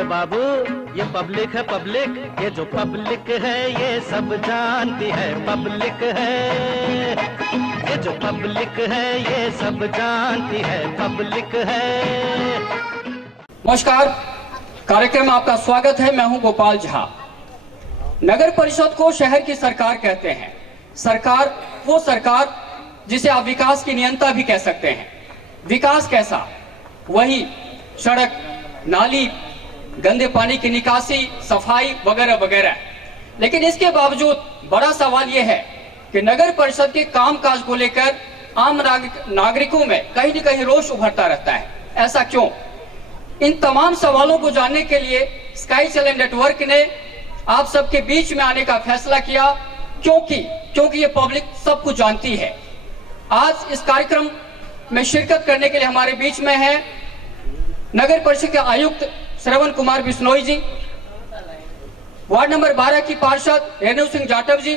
है बाबू, ये पब्लिक है पब्लिक, ये जो पब्लिक है ये सब जानती है पब्लिक है, ये जो पब्लिक है ये सब जानती है पब्लिक है। नमस्कार, कार्यक्रम में आपका स्वागत है। मैं हूं गोपाल झा। नगर परिषद को शहर की सरकार कहते हैं। सरकार वो सरकार जिसे आप विकास की नियंता भी कह सकते हैं। विकास कैसा? वही सड़क, नाली, गंदे पानी की निकासी, सफाई वगैरह वगैरह। लेकिन इसके बावजूद बड़ा सवाल यह है कि नगर परिषद के कामकाज को लेकर आम नागरिकों में कहीं न कहीं रोष उभरता रहता है। ऐसा क्यों? इन तमाम सवालों को जानने के लिए स्काई चैनल नेटवर्क ने आप सबके बीच में आने का फैसला किया, क्योंकि ये पब्लिक सब कुछ जानती है। आज इस कार्यक्रम में शिरकत करने के लिए हमारे बीच में है नगर परिषद के आयुक्त श्रवण कुमार बिश्नोई जी, वार्ड नंबर 12 की पार्षद रेणु सिंह जाटव जी,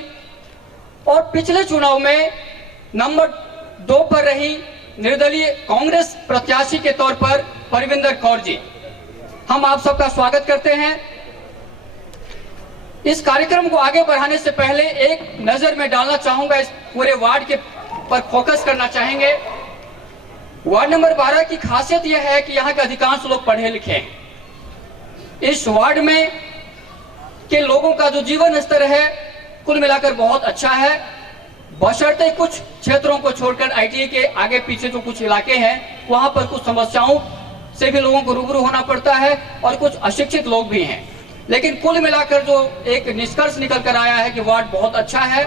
और पिछले चुनाव में नंबर 2 पर रही निर्दलीय कांग्रेस प्रत्याशी के तौर पर परविंदर कौर जी। हम आप सबका स्वागत करते हैं। इस कार्यक्रम को आगे बढ़ाने से पहले एक नजर में डालना चाहूंगा, इस पूरे वार्ड के पर फोकस करना चाहेंगे। वार्ड नंबर 12 की खासियत यह है कि यहाँ के अधिकांश लोग पढ़े लिखे हैं। इस वार्ड में के लोगों का जो जीवन स्तर है कुल मिलाकर बहुत अच्छा है, बशर्ते कुछ क्षेत्रों को छोड़कर आईटीआई के आगे पीछे जो कुछ इलाके हैं वहां पर कुछ समस्याओं से भी लोगों को रूबरू होना पड़ता है और कुछ अशिक्षित लोग भी हैं। लेकिन कुल मिलाकर जो एक निष्कर्ष निकल कर आया है कि वार्ड बहुत अच्छा है,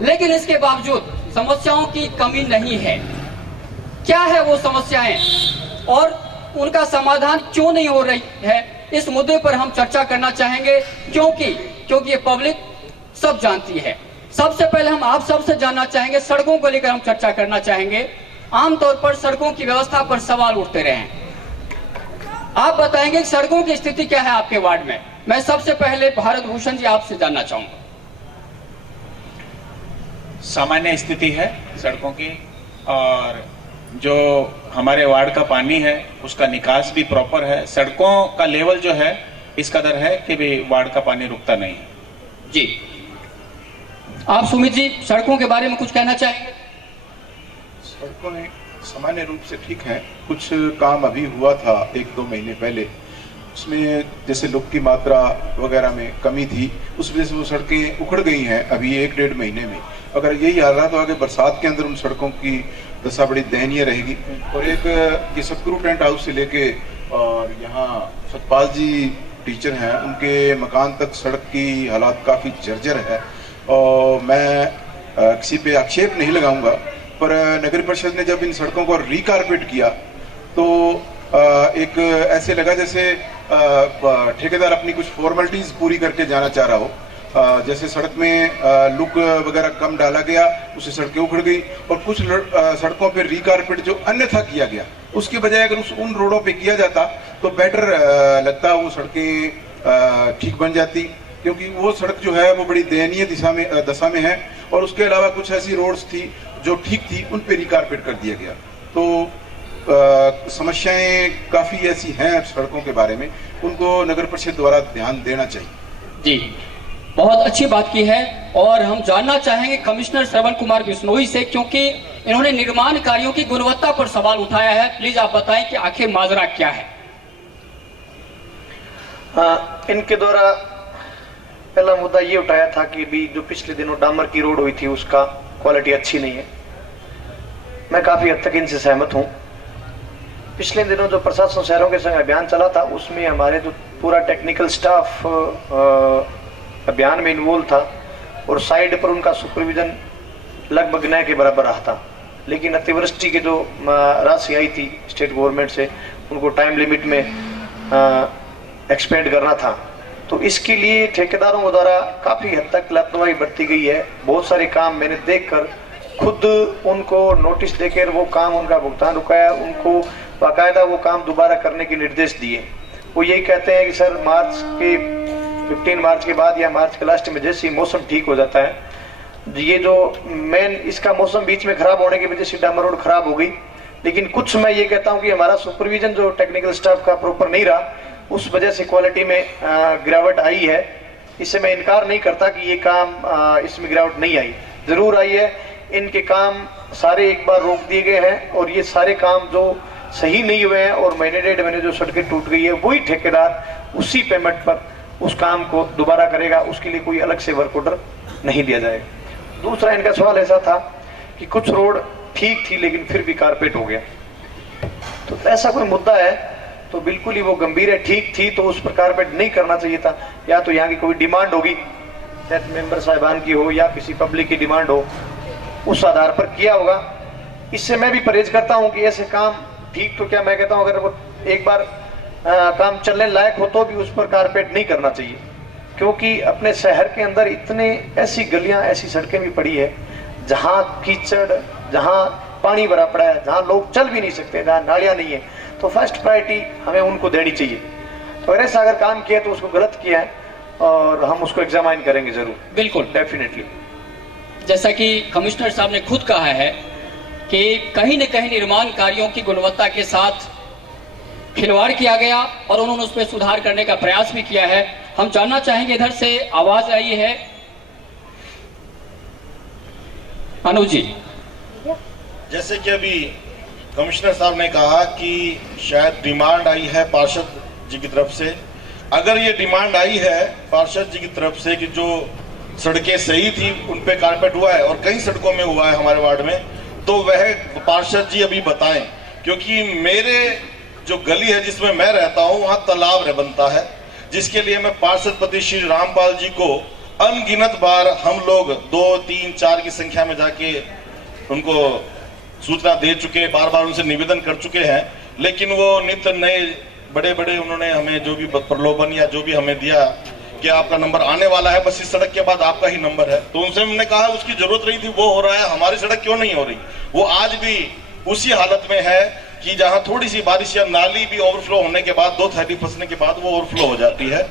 लेकिन इसके बावजूद समस्याओं की कमी नहीं है। क्या है वो समस्याएं और उनका समाधान क्यों नहीं हो रही है, इस मुद्दे पर हम चर्चा करना चाहेंगे, क्योंकि ये पब्लिक सब जानती है। सबसे पहले हम आप सबसे जानना चाहेंगे, सड़कों को लेकर हम चर्चा करना चाहेंगे। आमतौर पर सड़कों की व्यवस्था पर सवाल उठते रहे हैं। आप बताएंगे कि सड़कों की स्थिति क्या है आपके वार्ड में। मैं सबसे पहले भारत भूषण जी आपसे जानना चाहूंगा। सामान्य स्थिति है सड़कों की, और जो हमारे वार्ड का पानी है उसका निकास भी प्रॉपर है। सड़कों का लेवल जो है इस कदर है कि भी वार्ड का पानी रुकता नहीं है। जी, आप सुमित जी सड़कों के बारे में कुछ कहना चाहेंगे? सड़कों सामान्य रूप से ठीक है। कुछ काम अभी हुआ था 1-2 महीने पहले, उसमें जैसे लोग की मात्रा वगैरह में कमी थी, उस वजह से वो सड़कें उखड़ गई हैं अभी 1-1.5 महीने में। अगर यही हालात तो आगे बरसात के अंदर उन सड़कों की दशा बड़ी दयनीय रहेगी। और एक ये सतगुरु टेंट हाउस से लेके और यहाँ सतपाल जी टीचर हैं, उनके मकान तक सड़क की हालात काफ़ी जर्जर है। और मैं किसी पे आक्षेप नहीं लगाऊंगा, पर नगर परिषद ने जब इन सड़कों को रिकारपेट किया तो एक ऐसे लगा जैसे ठेकेदार अपनी कुछ फॉर्मेलिटीज पूरी करके जाना चाह रहा हो। जैसे सड़क में लुक वगैरह कम डाला गया, उससे सड़कें उखड़ गई। और कुछ सड़कों पे रिकारपेट जो अन्यथा किया गया, उसके बजाय अगर उन रोडों पे किया जाता तो बेटर लगता, वो सड़कें ठीक बन जाती। क्योंकि वो सड़क जो है वो बड़ी दयनीय दशा में है। और उसके अलावा कुछ ऐसी रोड्स थी जो ठीक थी, उन पे रिकारपेट कर दिया गया। तो समस्याएं काफी ऐसी हैं सड़कों के बारे में, उनको नगर परिषद द्वारा ध्यान देना चाहिए। जी, बहुत अच्छी बात की है। और हम जानना चाहेंगे कमिश्नर श्रवण कुमार बिश्नोई से, क्योंकि इन्होंने निर्माण कार्यों की गुणवत्ता पर सवाल उठाया है। प्लीज आप बताएं कि आखिर माजरा क्या है। इनके द्वारा पहला मुद्दा ये उठाया था कि भी जो पिछले दिनों डामर की रोड हुई थी उसका क्वालिटी अच्छी नहीं है। मैं काफी हद तक इनसे सहमत हूँ। पिछले दिनों जो प्रशासन शहरों के संग अभियान चला था, उसमें हमारे जो पूरा टेक्निकल स्टाफ अभियान में इन्वॉल्व था और साइड पर उनका सुपरविजन लगभग न के बराबर रहा था। लेकिन अतिवृष्टि की जो राशि आई थी स्टेट गवर्नमेंट से, उनको टाइम लिमिट में एक्सपेंड करना था। तो इसके लिए ठेकेदारों के द्वारा काफी हद तक लापरवाही बरती गई है। बहुत सारे काम मैंने देखकर खुद उनको नोटिस देकर वो काम उनका भुगतान रुकाया, उनको बाकायदा वो काम दोबारा करने के निर्देश दिए। वो यही कहते हैं कि सर मार्च के 15 मार्च के बाद या मार्च के लास्ट में जैसे ही मौसम ठीक हो जाता है, ये जो मेन इसका मौसम बीच में खराब होने की वजह से डामर रोड खराब हो गई। लेकिन कुछ मैं ये कहता हूँ कि हमारा सुपरविजन जो टेक्निकल स्टाफ का प्रॉपर नहीं रहा, उस वजह से क्वालिटी में गिरावट आई है। इससे मैं इनकार नहीं करता कि ये काम इसमें गिरावट नहीं आई, जरूर आई है। इनके काम सारे एक बार रोक दिए गए हैं और ये सारे काम जो सही नहीं हुए हैं और महीने डेढ़ महीने जो सड़कें टूट गई है, वही ठेकेदार उसी पेमेंट पर उस काम को दोबारा करेगा, उसके लिए कोई अलग से वर्क ऑर्डर नहीं दिया जाएगा। दूसरा इनका सवाल ऐसा था कि कुछ रोड ठीक थी लेकिन फिर भी कारपेट हो गया, तो ऐसा कोई मुद्दा है तो बिल्कुल ही वो गंभीर है। ठीक थी तो उस पर कारपेट नहीं करना चाहिए था, या तो यहाँ की कोई डिमांड होगी, चाहे मेंबर साहिबान की हो या किसी पब्लिक की डिमांड हो, उस आधार पर किया होगा। इससे मैं भी परहेज करता हूँ कि ऐसे काम ठीक तो क्या, मैं कहता हूँ अगर वो एक बार काम चलने लायक हो तो भी उस पर कारपेट नहीं करना चाहिए, क्योंकि अपने शहर के अंदर इतने ऐसी गलियां ऐसी सड़कें भी पड़ी है जहां कीचड़, जहां पानी भरा पड़ा है, जहां लोग चल भी नहीं सकते, जहां नालियां नहीं है, तो फर्स्ट प्रायोरिटी हमें उनको देनी चाहिए। तो ऐसा अगर काम किया तो उसको गलत किया है और हम उसको एग्जामाइन करेंगे जरूर, बिल्कुल डेफिनेटली। जैसा कि कमिश्नर साहब ने खुद कहा है कि कहीं न कहीं निर्माण कार्यों की गुणवत्ता के साथ खिलवाड़ किया गया और उन्होंने उस पर सुधार करने का प्रयास भी किया है। हम जानना चाहेंगे, इधर से आवाज आई है, अनुज जी। जैसे कि अभी कमिश्नर साहब ने कहा कि शायद डिमांड आई है पार्षद जी की तरफ से, अगर ये डिमांड आई है पार्षद जी की तरफ से कि जो सड़कें सही थी उन पे कारपेट हुआ है और कई सड़कों में हुआ है हमारे वार्ड में, तो वह पार्षद जी अभी बताएं, क्योंकि मेरे जो गली है जिसमें मैं रहता हूं वहां तालाब बनता है, जिसके लिए मैं पार्षद पति श्री रामपाल जी को अनगिनत बार हम लोग 2, 3, 4 की संख्या में जाके उनको सूचना दे चुके, बार बार उनसे निवेदन कर चुके हैं, लेकिन वो नित्य नए बड़े बड़े उन्होंने हमें जो भी प्रलोभन या जो भी हमें दिया कि आपका नंबर आने वाला है, बस इस सड़क के बाद आपका ही नंबर है, तो उनसे हमने कहा उसकी जरूरत नहीं थी, वो हो रहा है, हमारी सड़क क्यों नहीं हो रही। वो आज भी उसी हालत में है कि जहां थोड़ी सी बारिश या नाली भी ओवरफ्लो होने के बाद 2 थैली फंसने के बाद वो ओवरफ्लो हो जाती है,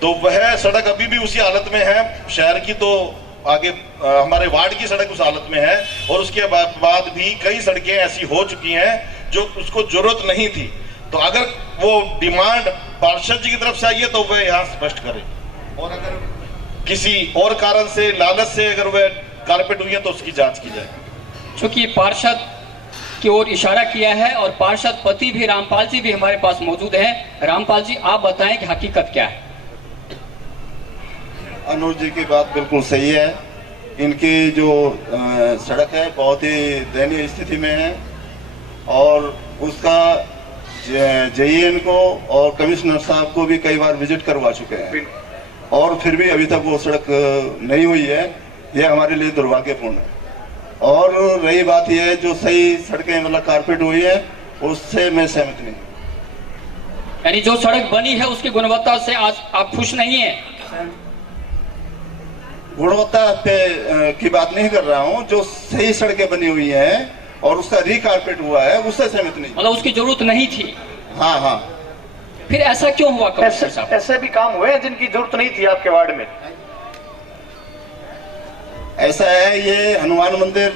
तो वह सड़क अभी भी उसी हालत में है। शहर की तो आगे हमारे वार्ड की सड़क उस हालत में है और उसके बाद भी कई सड़कें ऐसी हो चुकी हैं जो उसको जरूरत नहीं थी। तो अगर वो डिमांड पार्षद जी की तरफ से आई है तो वह यहाँ स्पष्ट करे, और अगर किसी और कारण से लालच से अगर वह कारपेट हुई है तो उसकी जांच की जाए। चूंकि पार्षद की ओर इशारा किया है और पार्षद पति भी रामपाल जी भी हमारे पास मौजूद हैं। रामपाल जी, आप बताएं कि हकीकत क्या है। अनुज जी की बात बिल्कुल सही है, इनकी जो सड़क है बहुत ही दयनीय स्थिति में है और उसका जेईएन को और कमिश्नर साहब को भी कई बार विजिट करवा चुके हैं और फिर भी अभी तक वो सड़क नहीं हुई है, यह हमारे लिए दुर्भाग्यपूर्ण है। और रही बात यह है जो सही सड़कें मतलब कारपेट हुई है उससे मैं सहमत नहीं। यानी जो सड़क बनी है उसकी गुणवत्ता से आज आप खुश नहीं है? गुणवत्ता पे की बात नहीं कर रहा हूँ, जो सही सड़कें बनी हुई हैं और उसका रीकारपेट हुआ है उससे सहमत नहीं। मतलब उसकी जरूरत नहीं थी? हाँ हाँ। फिर ऐसा क्यों हुआ कमिश्नर साहब? ऐसे भी काम हुए हैं जिनकी जरूरत नहीं थी आपके वार्ड में। ऐसा है, ये हनुमान मंदिर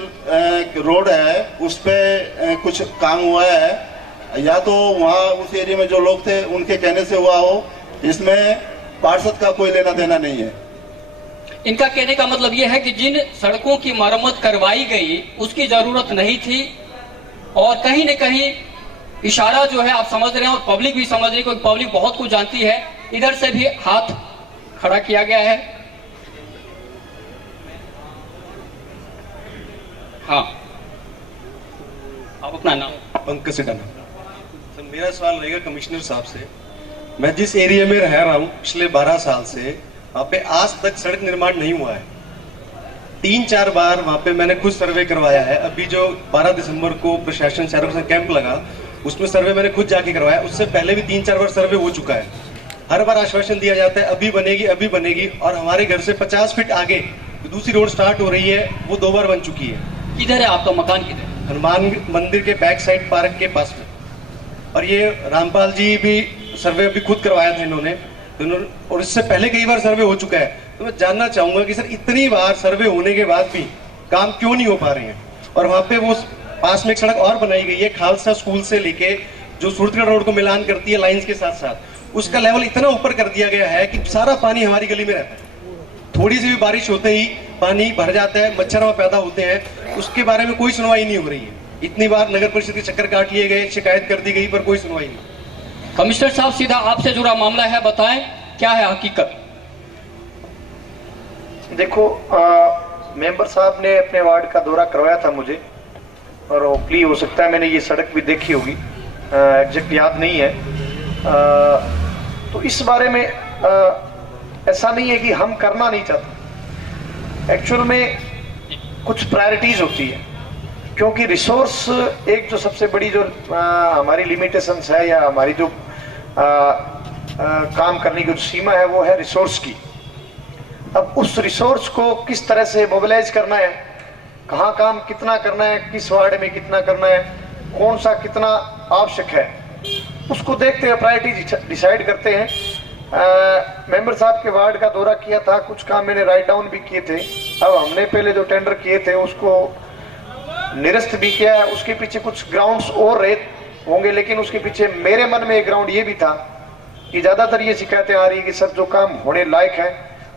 रोड है, उस पे कुछ काम हुआ है, या तो वहाँ उस एरिया में जो लोग थे उनके कहने से हुआ हो, इसमें पार्षद का कोई लेना देना नहीं है। इनका कहने का मतलब यह है कि जिन सड़कों की मरम्मत करवाई गई उसकी जरूरत नहीं थी और कहीं न कहीं इशारा जो है आप समझ रहे हैं और पब्लिक भी समझ रही है, क्योंकि पब्लिक बहुत कुछ जानती है। इधर से भी हाथ खड़ा किया गया है। हाँ, आप अपना नाम। पंकज सिडाना। सर, मेरा सवाल रहेगा कमिश्नर साहब से। मैं जिस एरिया में रह रहा हूँ पिछले 12 साल से, वहाँ पे आज तक सड़क निर्माण नहीं हुआ है। 3-4 बार वहाँ पे मैंने खुद सर्वे करवाया है। अभी जो 12 दिसंबर को प्रशासन शहरों से कैंप लगा उसमें सर्वे मैंने खुद जाके करवाया। उससे पहले भी 3-4 बार सर्वे हो चुका है। हर बार आश्वासन दिया जाता है अभी बनेगी अभी बनेगी, और हमारे घर से 50 फीट आगे दूसरी रोड स्टार्ट हो रही है, वो 2 बार बन चुकी है। किधर है आपका मकान? किधर? हनुमान मंदिर के बैक साइड पार्क के पास में। और ये रामपाल जी भी सर्वे भी खुद करवाया था इन्होंने, और इससे पहले कई बार सर्वे हो चुका है। तो मैं जानना चाहूंगा कि सर इतनी बार सर्वे होने के बाद भी काम क्यों नहीं हो पा रहे हैं। और वहां पे वो पास में एक सड़क और बनाई गई है खालसा स्कूल से लेके जो सूरतगढ़ रोड को मिलान करती है लाइंस के साथ साथ, उसका लेवल इतना ऊपर कर दिया गया है कि सारा पानी हमारी गली में रहता है। थोड़ी सी भी बारिश होते ही पानी भर जाता है, मच्छर वहां पैदा होते हैं, उसके बारे में कोई सुनवाई नहीं हो रही है। इतनी बार नगर परिषद के चक्कर काट लिए गए, शिकायत कर दी गई, पर कोई सुनवाई नहीं। कमिश्नर साहब सीधा आपसे जुड़ा मामला है, बताएं क्या है हकीकत। देखो मेंबर साहब ने अपने वार्ड का दौरा करवाया था मुझे, और होपली हो सकता है मैंने ये सड़क भी देखी होगी, एग्जैक्ट याद नहीं है। तो इस बारे में ऐसा नहीं है कि हम करना नहीं चाहते, एक्चुअल में कुछ प्रायोरिटीज होती है, क्योंकि रिसोर्स एक जो सबसे बड़ी जो हमारी लिमिटेशंस है या हमारी जो काम करने की जो सीमा है वो है रिसोर्स की। अब उस रिसोर्स को किस तरह से मोबिलाइज करना है, कहाँ काम कितना करना है, किस वार्ड में कितना करना है, कौन सा कितना आवश्यक है, उसको देखते हुए प्रायोरिटी डिसाइड करते हैं। मेंबर साहब के वार्ड का दौरा किया था, कुछ काम मैंने राइट डाउन भी किए थे। अब हमने पहले जो टेंडर किए थे उसको निरस्त भी किया है, उसके पीछे कुछ ग्राउंड्स और रहे होंगे, लेकिन उसके पीछे मेरे मन में एक ग्राउंड ये भी था कि ज्यादातर ये शिकायतें आ रही है कि सब जो काम होने लायक है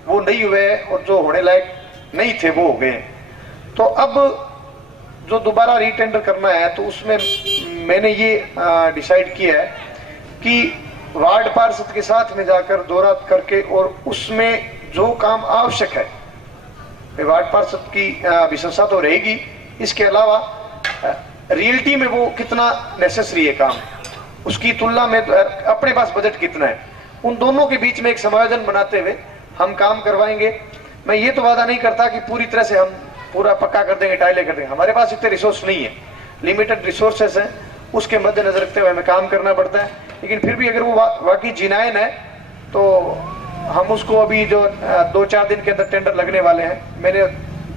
वो नहीं हुए और जो होने लायक नहीं थे वो हो गए। तो अब जो दोबारा रीटेंडर करना है तो उसमें मैंने ये डिसाइड किया है कि वार्ड पार्षद के साथ में जाकर दौरा करके और उसमें जो काम आवश्यक है, वार्ड पार्षद की विशेषता तो रहेगी, इसके अलावा रियलिटी में वो कितना नेसेसरी है काम, उसकी तुलना में अपने पास बजट कितना है, उन दोनों के बीच में एक समायोजन बनाते हुए हम काम करवाएंगे। मैं ये तो वादा नहीं करता कि पूरी तरह से हम पूरा पक्का कर देंगे, टाइलें कर देंगे, हमारे पास इतने रिसोर्स नहीं है, लिमिटेड रिसोर्सेस हैं, उसके मद्देनजर रखते हुए हमें काम करना पड़ता है। लेकिन फिर भी अगर वो वाकई जिनायन है तो हम उसको अभी जो 2-4 दिन के अंदर टेंडर लगने वाले हैं, मैंने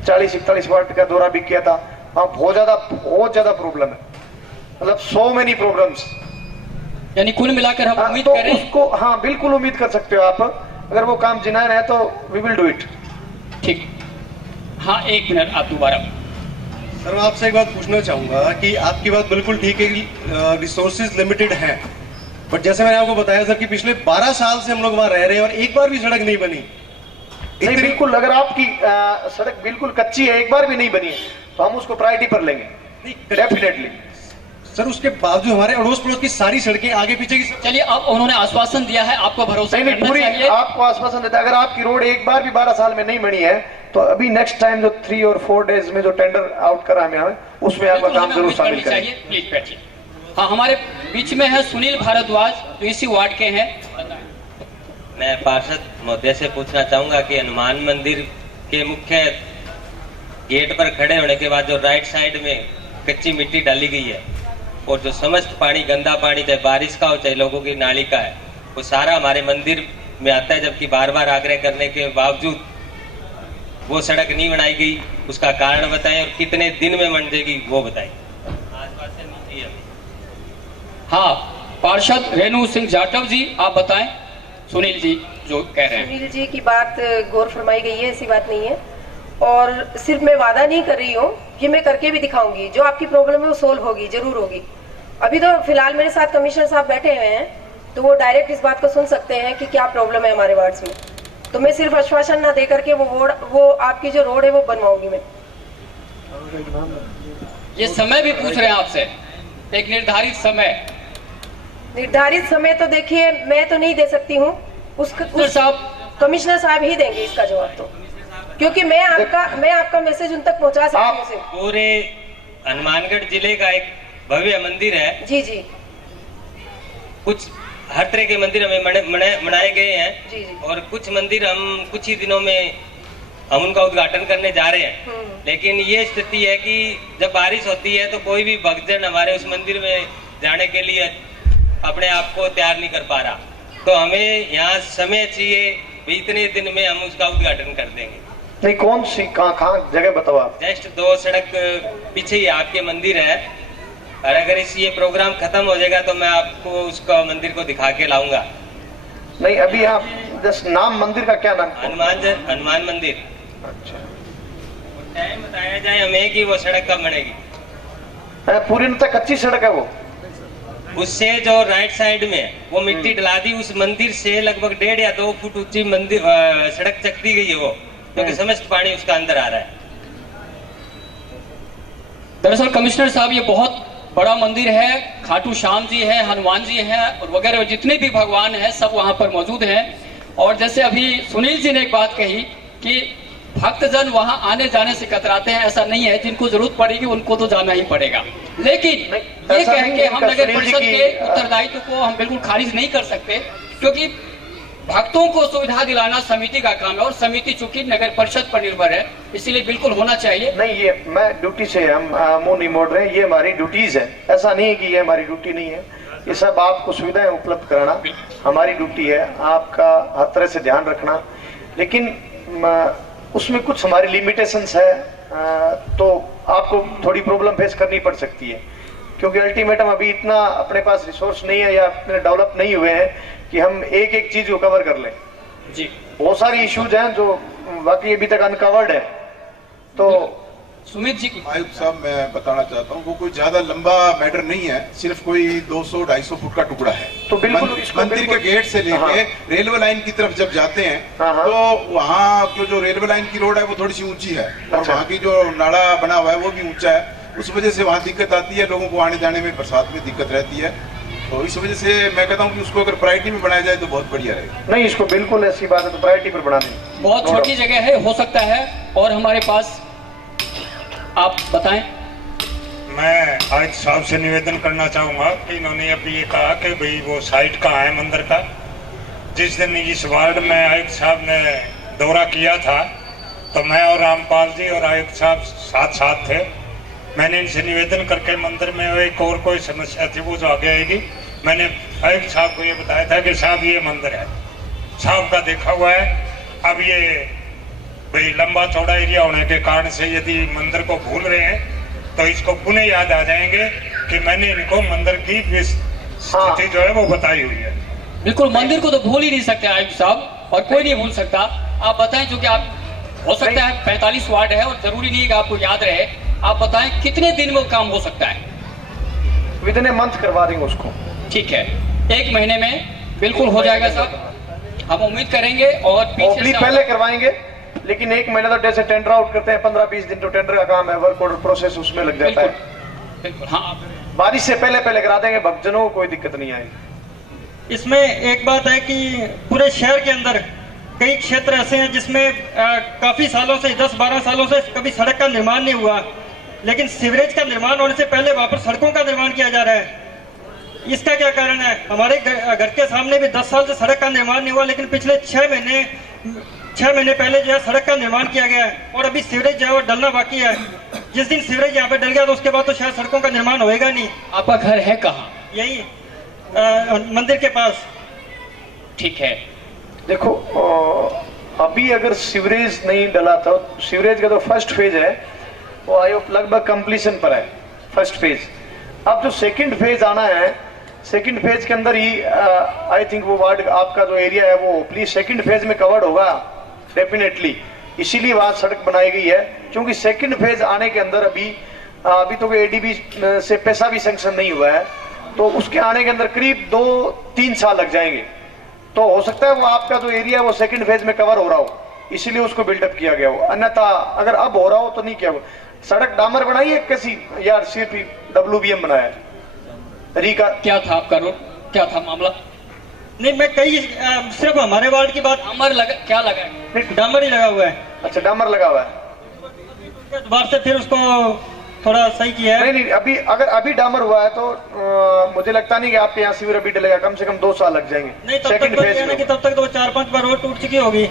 40-41 वार्ड का दौरा भी किया था, वहाँ बहुत ज्यादा प्रॉब्लम है, मतलब सो मेनी प्रॉब्लम्स। यानी कुल मिलाकर हम उम्मीद तो करें उसको, हाँ बिल्कुल उम्मीद कर सकते हो आप, अगर वो काम जिनायन है तो वी विल डू इट। ठीक, हाँ 1 मिनट आप दोबारा। सर मैं आपसे एक बात पूछना चाहूंगा कि आपकी बात बिल्कुल ठीक है कि रिसोर्सेज लिमिटेड हैं, बट जैसे मैंने आपको बताया सर कि पिछले 12 साल से हम लोग वहां रह रहे हैं और एक बार भी सड़क नहीं बनी। नहीं बिल्कुल, अगर आपकी सड़क बिल्कुल कच्ची है, एक बार भी नहीं बनी है, तो हम उसको प्रायोरिटी पर लेंगे डेफिनेटली। सर उसके बावजूद हमारे अड़ोस पड़ोस की सारी सड़कें आगे पीछे की, चलिए अब उन्होंने आश्वासन दिया है, आपको भरोसा नहीं पूरी आपको आश्वासन देता है, अगर आपकी रोड एक बार भी 12 साल में नहीं बनी है तो अभी नेक्स्ट टाइम जो 3 और 4 डेज में जो टेंडर आउट करा हमें उसमें आपका काम जरूर शामिल करेंगे। प्लीज बैठिए। हाँ हमारे बीच में है सुनील भारद्वाज जो इसी वार्ड के हैं। मैं पार्षद महोदय से पूछना चाहूंगा कि हनुमान मंदिर के मुख्य गेट पर खड़े होने के बाद जो राइट साइड में कच्ची मिट्टी डाली गई है और जो समस्त पानी, गंदा पानी चाहे बारिश का हो चाहे लोगों की नाली का है, वो सारा हमारे मंदिर में आता है, जबकि बार बार आग्रह करने के बावजूद वो सड़क नहीं बनाई गई। उसका कारण बताएं और कितने दिन में बन जाएगी वो बताएं। आश्वासन नहीं चाहिए। हाँ पार्षद रेणु सिंह जाटव जी आप बताएं सुनील जी जो कह रहे हैं। सुनील जी की बात गौर फरमाई गई है, ऐसी बात नहीं है, और सिर्फ मैं वादा नहीं कर रही हूँ, ये मैं करके भी दिखाऊंगी। जो आपकी प्रॉब्लम है वो सोल्व होगी, जरूर होगी। अभी तो फिलहाल मेरे साथ कमिश्नर साहब बैठे हुए हैं, तो वो डायरेक्ट इस बात को सुन सकते हैं कि क्या प्रॉब्लम है हमारे वार्ड्स में। तो मैं सिर्फ आश्वासन ना दे करके वो आपकी जो रोड है वो बनवाऊंगी मैं। ये समय भी पूछ रहे हैं आपसे, एक निर्धारित समय। निर्धारित समय तो देखिए मैं तो नहीं दे सकती हूँ, कमिश्नर साहब ही देंगे इसका जवाब, तो क्योंकि मैं आपका मैसेज उन तक पहुँचा सकती हूँ। पूरे हनुमानगढ़ जिले का एक भव्य मंदिर है। जी जी, कुछ हर तरह के मंदिर हमें बनाए गए हैं जी जी। और कुछ मंदिर हम कुछ ही दिनों में हम उनका उद्घाटन करने जा रहे हैं। लेकिन ये स्थिति है कि जब बारिश होती है तो कोई भी भक्तजन हमारे उस मंदिर में जाने के लिए अपने आप को तैयार नहीं कर पा रहा, तो हमें यहाँ समय चाहिए, इतने दिन में हम उसका उद्घाटन कर देंगे। नहीं कौन सी कहाँ जगह बताओ आप? जस्ट 2 सड़क पीछे ही आपके मंदिर है, और अगर ये प्रोग्राम खत्म हो जाएगा तो मैं आपको उसका मंदिर को दिखा के लाऊंगा। नहीं अभी आप जस्ट नाम मंदिर का क्या नाम? हनुमान मंदिर। अच्छा, टाइम बताया जाए हमें कि वो सड़क कब बनेगी? पूरी तक कच्ची सड़क है वो? उससे जो राइट साइड में वो मिट्टी डला दी, उस मंदिर से लगभग 1.5 या 2 फुट ऊंची मंदिर सड़क चक दी गई है वो, क्योंकि समस्त पानी उसका अंदर आ रहा है। दरअसल कमिश्नर साहब ये बहुत बड़ा मंदिर है, खाटू श्याम जी है, हनुमान जी है और वगैरह जितने भी भगवान हैं सब वहां पर मौजूद हैं। और जैसे अभी सुनील जी ने एक बात कही कि भक्तजन वहां आने जाने से कतराते हैं, ऐसा नहीं है, जिनको जरूरत पड़ेगी उनको तो जाना ही पड़ेगा। लेकिन ये कह के हम नगर परिषद के उत्तरदायित्व को हम बिल्कुल खारिज नहीं कर सकते, क्योंकि भक्तों को सुविधा दिलाना समिति का काम है और समिति चूंकि नगर परिषद पर निर्भर है, इसीलिए बिल्कुल होना चाहिए। नहीं, ये मैं ड्यूटी से हम मुंह नहीं मोड़ रहे, ये हमारी ड्यूटीज है, ऐसा नहीं है कि ये हमारी ड्यूटी नहीं है। ये सब आपको सुविधाएं उपलब्ध कराना हमारी ड्यूटी है, आपका हर तरह से ध्यान रखना, लेकिन उसमें कुछ हमारी लिमिटेशंस है, तो आपको थोड़ी प्रॉब्लम फेस करनी पड़ सकती है, क्योंकि अल्टीमेटम अभी इतना अपने पास रिसोर्स नहीं है या अपने डेवलप नहीं हुए हैं कि हम एक एक चीज को कवर कर लें जी। बहुत सारी इश्यूज हैं जो वाकई अभी तक अनकवर्ड है। तो सुमित जी, आयुक्त साहब, मैं बताना चाहता हूँ वो कोई ज्यादा लंबा मैटर नहीं है, सिर्फ कोई 200-250 फुट का टुकड़ा है। तो बिल्कुल मंदिर के गेट से लेके रेलवे लाइन की तरफ जब जाते हैं तो वहाँ जो रेलवे लाइन की रोड है वो थोड़ी सी ऊंची है और वहाँ की जो नाला बना हुआ है वो भी ऊंचा है, उस वजह से वहाँ दिक्कत आती है, लोगों को आने जाने में बरसात में दिक्कत रहती है। तो इस वजह से मैं कहता हूँ कि उसको अगर प्रायोरिटी में बनाया जाए तो बहुत बढ़िया रहेगा। नहीं, इसको बिल्कुल ऐसी बात है तो प्रायोरिटी पर बना दें। बहुत छोटी जगह है, हो सकता है। और हमारे पास आप बताएं। मैं आयुक्त साहब से निवेदन करना चाहूंगा कि इन्होंने अभी ये कहा कि भाई वो साइट कहाँ है मंदिर का। जिस दिन इस वार्ड में आयुक्त साहब ने दौरा किया था तो मैं और रामपाल जी और आयुक्त साहब साथ साथ थे। मैंने इनसे निवेदन करके मंदिर में एक और कोई समस्या थी वो जो आगे आएगी, मैंने आयुक्त साहब को ये बताया था कि साहब ये मंदिर है, साहब का देखा हुआ है। अब ये भाई लंबा चौड़ा एरिया होने के कारण से यदि मंदिर को भूल रहे हैं तो इसको पुनः याद आ जाएंगे कि मैंने इनको मंदिर की स्थिति जो है वो बताई हुई है। बिल्कुल, मंदिर को तो भूल ही नहीं सकते आयुक्त साहब, और कोई नहीं भूल सकता। आप बताएं, जो कि आप हो सकता है 45 वार्ड है और जरूरी नहीं है कि आपको याद रहे। आप बताएं कितने दिन में काम हो सकता है? विदिन ए मंथ करवा देंगे उसको। ठीक है, 1 महीने में बिल्कुल हो जाएगा साहब, हम उम्मीद करेंगे। और पहले करवाएंगे, लेकिन 1 महीना तो जैसे टेंडर आउट करते हैं 15-20 दिन तो टेंडर का काम है, वर्क ऑर्डर प्रोसेस उसमें लग जाता है। बिल्कुल, हाँ, बारिश से पहले करा देंगे, भक्तजनों को कोई दिक्कत नहीं आएगी। इसमें एक बात है कि पूरे शहर के अंदर कई क्षेत्र ऐसे हैं जिसमें काफी सालों से 10-12 सालों से कभी सड़क का निर्माण नहीं हुआ, लेकिन सीवरेज का निर्माण होने से पहले वहां पर सड़कों का निर्माण किया जा रहा है। इसका क्या कारण है? हमारे घर के सामने भी 10 साल से सड़क का निर्माण नहीं हुआ, लेकिन पिछले 6 महीने पहले जो है सड़क का निर्माण किया गया है और अभी सीवरेज जो है वो डलना बाकी है। जिस दिन सीवरेज यहाँ पे डल गया तो उसके बाद तो शायद सड़कों का निर्माण होएगा नहीं। आपका घर है कहाँ? यही मंदिर के पास। ठीक है, देखो अभी अगर सीवरेज नहीं डला तो सीवरेज का जो फर्स्ट फेज है वो आयोग लगभग कंप्लीशन पर है, फर्स्ट फेज। अब जो सेकंड फेज आना है, सेकंड फेज के अंदर ही आई थिंक वो वार्ड आपका जो एरिया है वो प्लीज सेकंड फेज में कवर्ड होगा डेफिनेटली, इसीलिए वहां सड़क बनाई गई है। क्योंकि सेकंड फेज आने के अंदर अभी तो एडीबी से पैसा भी सैंक्शन नहीं हुआ है, तो उसके आने के अंदर करीब 2-3 साल लग जाएंगे। तो हो सकता है वो आपका जो एरिया है वो सेकंड फेज में कवर हो रहा हो, इसीलिए उसको बिल्डअप किया गया हो, अन्यथा अगर अब हो रहा हो तो नहीं किया हो। सड़क डामर बनाई है कैसी यार, सिर्फ WBM बनाया है। क्या था आपका रोड, क्या था मामला? नहीं, मैं कई सिर्फ हमारे वार्ड की बात। डामर क्या लगा है? डामर ही लगा हुआ है। अच्छा, डामर लगा हुआ है। बार से फिर उसको थोड़ा सही किया है। नहीं, अभी डामर हुआ है तो मुझे लगता नहीं कि आपके यहाँ सीवर अभी डलेगा, कम से कम 2 साल लग जाएंगे। नहीं, तब तक तो 4-5 बार रोड टूट चुकी होगी।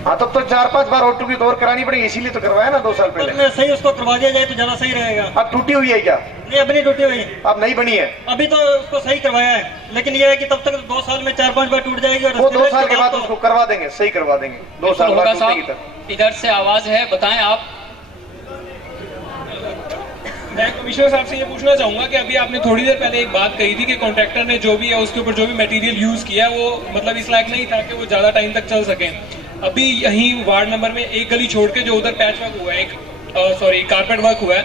हाँ, तब तो 4-5 बार रोड टूटी तो और करानी पड़ेगी, इसीलिए तो करवाया ना 2 साल पहले। सही उसको करवा दिया जाए तो ज्यादा सही रहेगा। अब टूटी हुई है क्या? नहीं, अभी नहीं टूटी हुई, अब नहीं बनी है। अभी तो उसको सही करवाया है, लेकिन यह है कि तब तक 2 साल में 4-5 बार टूट जाएगी और वो 2 साल के बाद उसको करवा देंगे, सही करवा देंगे 2 साल बाद टूटेगी तक। इधर से आवाज है, बताएं आप। मैं कमिश्नर साहब से ये पूछना चाहूंगा कि अभी आपने थोड़ी देर पहले एक बात कही थी कि कॉन्ट्रैक्टर ने जो भी है उसके ऊपर जो भी मटेरियल यूज किया वो मतलब इस लायक नहीं था कि वो ज्यादा टाइम तक चल सके। अभी यहीं वार्ड नंबर में एक गली छोड़ के जो उधर पैच वर्क हुआ है, कारपेट वर्क हुआ है,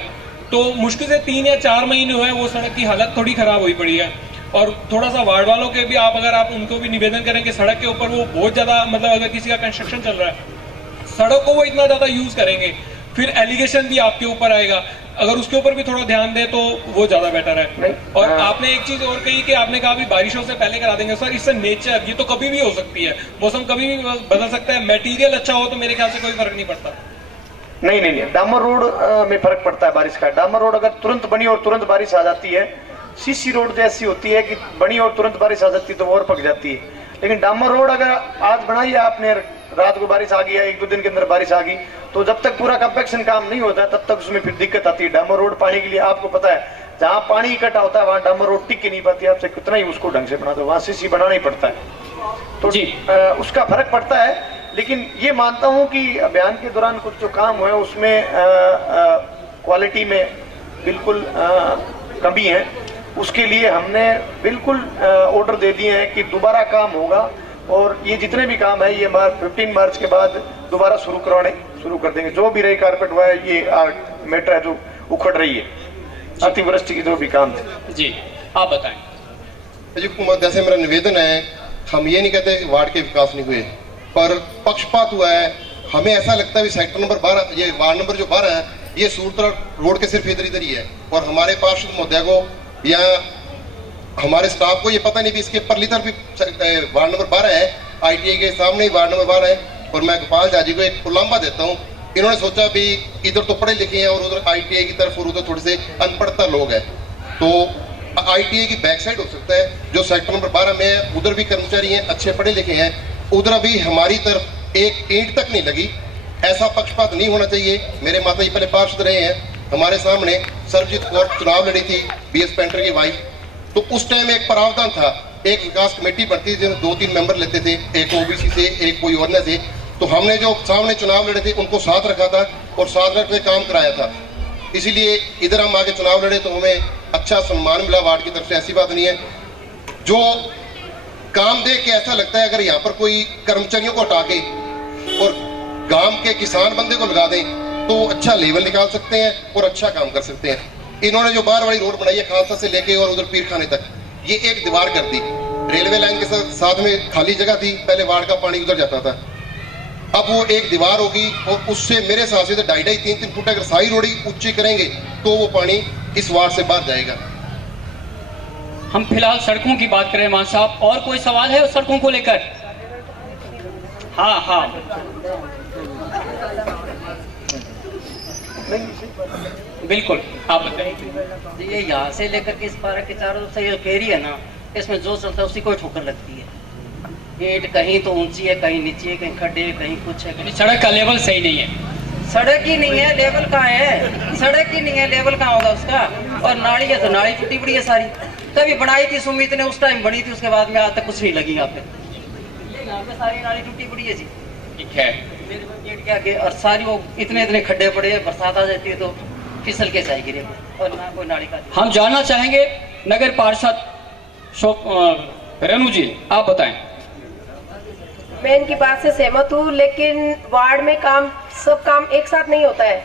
तो मुश्किल से 3 या 4 महीने हुए वो सड़क की हालत थोड़ी खराब हुई पड़ी है। और थोड़ा सा वार्ड वालों के भी अगर आप उनको भी निवेदन करें कि सड़क के ऊपर वो बहुत ज्यादा, मतलब अगर किसी का कंस्ट्रक्शन चल रहा है सड़क को वो इतना ज्यादा यूज करेंगे, फिर एलिगेशन भी आपके ऊपर आएगा। अगर उसके ऊपर भी थोड़ा ध्यान दे तो वो ज्यादा बेटर है। और आपने एक चीज और कही कि आपने कहा भी बारिशों से पहले करा देंगे। सर, इससे नेचर, ये तो कभी भी हो सकती है, मौसम कभी भी बदल सकता है। मटेरियल अच्छा हो तो मेरे ख्याल से कोई फर्क नहीं पड़ता। नहीं, डामर रोड में फर्क पड़ता है बारिश का। डामर रोड अगर तुरंत बनी और तुरंत बारिश आ जाती है, सीसी रोड जैसी होती है कि बनी और तुरंत बारिश आ जाती है तो वो और पक जाती है। लेकिन डामर रोड अगर आज बनाई है आपने, रात को बारिश आ गई है, 1-2 दिन के अंदर बारिश आ गई, तो जब तक पूरा कंपैक्शन काम नहीं होता तब तक उसमें फिर दिक्कत आती है। डामर रोड पानी के लिए आपको पता है, जहां पानी इकट्ठा होता है वहां डामर रोड टिक के नहीं पाती। आपसे कितना ही उसको ढंग से बना दो, वहां सीसी बनाना ही पड़ता है, तो उसका फर्क पड़ता है। लेकिन ये मानता हूं कि अभियान के दौरान कुछ जो काम हुए उसमें क्वालिटी में बिल्कुल कमी है। उसके लिए हमने बिल्कुल ऑर्डर दे दिए हैं कि दोबारा काम होगा, और ये जितने भी काम है ये 15 मार्च के बाद दोबारा शुरू कर देंगे। जो भी रही कारपेट हुआ है, ये मेटर है जो उखड़ रही है, अतिवृष्टि के जो भी काम थे। जी, आप बताएं। जैसे मेरा निवेदन है, हम ये नहीं कहते वार्ड के विकास नहीं हुए, पर पक्षपात हुआ है। हमें ऐसा लगता है सेक्टर नंबर 12, ये वार्ड नंबर जो 12 है, ये सूरत रोड के सिर्फ इधर ही है, और हमारे पार्षद महोदय को या हमारे स्टाफ को ये पता नहीं भी इसके परलीतर भी वार्ड नंबर 12 है, ITI के सामने ही वार्ड नंबर 12 है। और मैं गोपाल झा जी को एक उल्लंघा देता हूँ, इन्होंने सोचा भी इधर तो पढ़े लिखे हैं और उधर ITI की तरफ और उधर थोड़े से अनपढ़ता लोग हैं, तो ITI की बैक साइड हो सकता है जो सेक्टर नंबर 12 में है, उधर भी कर्मचारी हैं, अच्छे पढ़े लिखे हैं, उधर अभी हमारी तरफ एक ईंट तक नहीं लगी। ऐसा पक्षपात नहीं होना चाहिए। मेरे माता जी पहले पार्षद रहे हैं, हमारे सामने सर्वजीत कौर चुनाव लड़ी थी, BS पेंटर की वाइफ, तो उस टाइम एक प्रावधान था, एक विकास कमेटी बनती थी जिसमें 2-3 मेंबर लेते थे, एक OBC से, एक कोई और से, तो हमने जो सामने चुनाव लड़े थे उनको साथ रखा था और साथ रख के काम कराया था। इसीलिए इधर हम आगे चुनाव लड़े तो हमें अच्छा सम्मान मिला वार्ड की तरफ से। ऐसी बात नहीं है, जो काम देख के ऐसा लगता है अगर यहाँ पर कोई कर्मचारियों को हटा के और गांव के किसान बंदे को लगा दें तो अच्छा लेवल निकाल सकते हैं और अच्छा काम कर सकते हैं। इन्होंने जो बार वाली रोड बनाई है खालसा से लेके और उधर पीरखाने तक, ये एक दीवार कर दी। रेलवे लाइन के साथ में खाली जगह थी, पहले वार्ड का पानी उधर जाता था, अब वो एक दीवार होगी और उससे मेरे हिसाब से 2.5-3 फुट अगर सारी रोड ऊंची करेंगे तो वो पानी इस वार्ड से बाहर जाएगा। हम फिलहाल सड़कों की बात करें मान साहब, और कोई सवाल है उस सड़कों को लेकर? हाँ, बिल्कुल, आप बताइए। ये यहाँ से लेकर के इस पार्क के चारों तरफ से ये फेरी है ना, इसमें जो चलता है उसी को ठोकर लगती है। ईंट कहीं तो ऊंची है, कहीं नीची है, कहीं खड्डे, कहीं कुछ है। सड़क का लेवल सही नहीं है। सड़क ही नहीं है, लेवल कहाँ है? सड़क ही नहीं है, लेवल कहाँ होगा उसका? और नाली है तो नाली टूटी पड़ी है सारी। तभी बनाई थी सुमित ने, उस टाइम बनी थी, उसके बाद में आज तक कुछ नहीं लगी यहाँ पे। यहाँ पे सारी नाली टूटी पड़ी है जी। ठीक है, गेट के आगे और सारी वो इतने खड्डे पड़े हैं, बरसात आ जाती है तो फिसल के जाए गिरे और ना कोई नाली का। हम जानना चाहेंगे नगर पार्षद रेणु जी, आप बताएं। मैं इनकी बात से सहमत हूँ, लेकिन वार्ड में सब काम एक साथ नहीं होता है,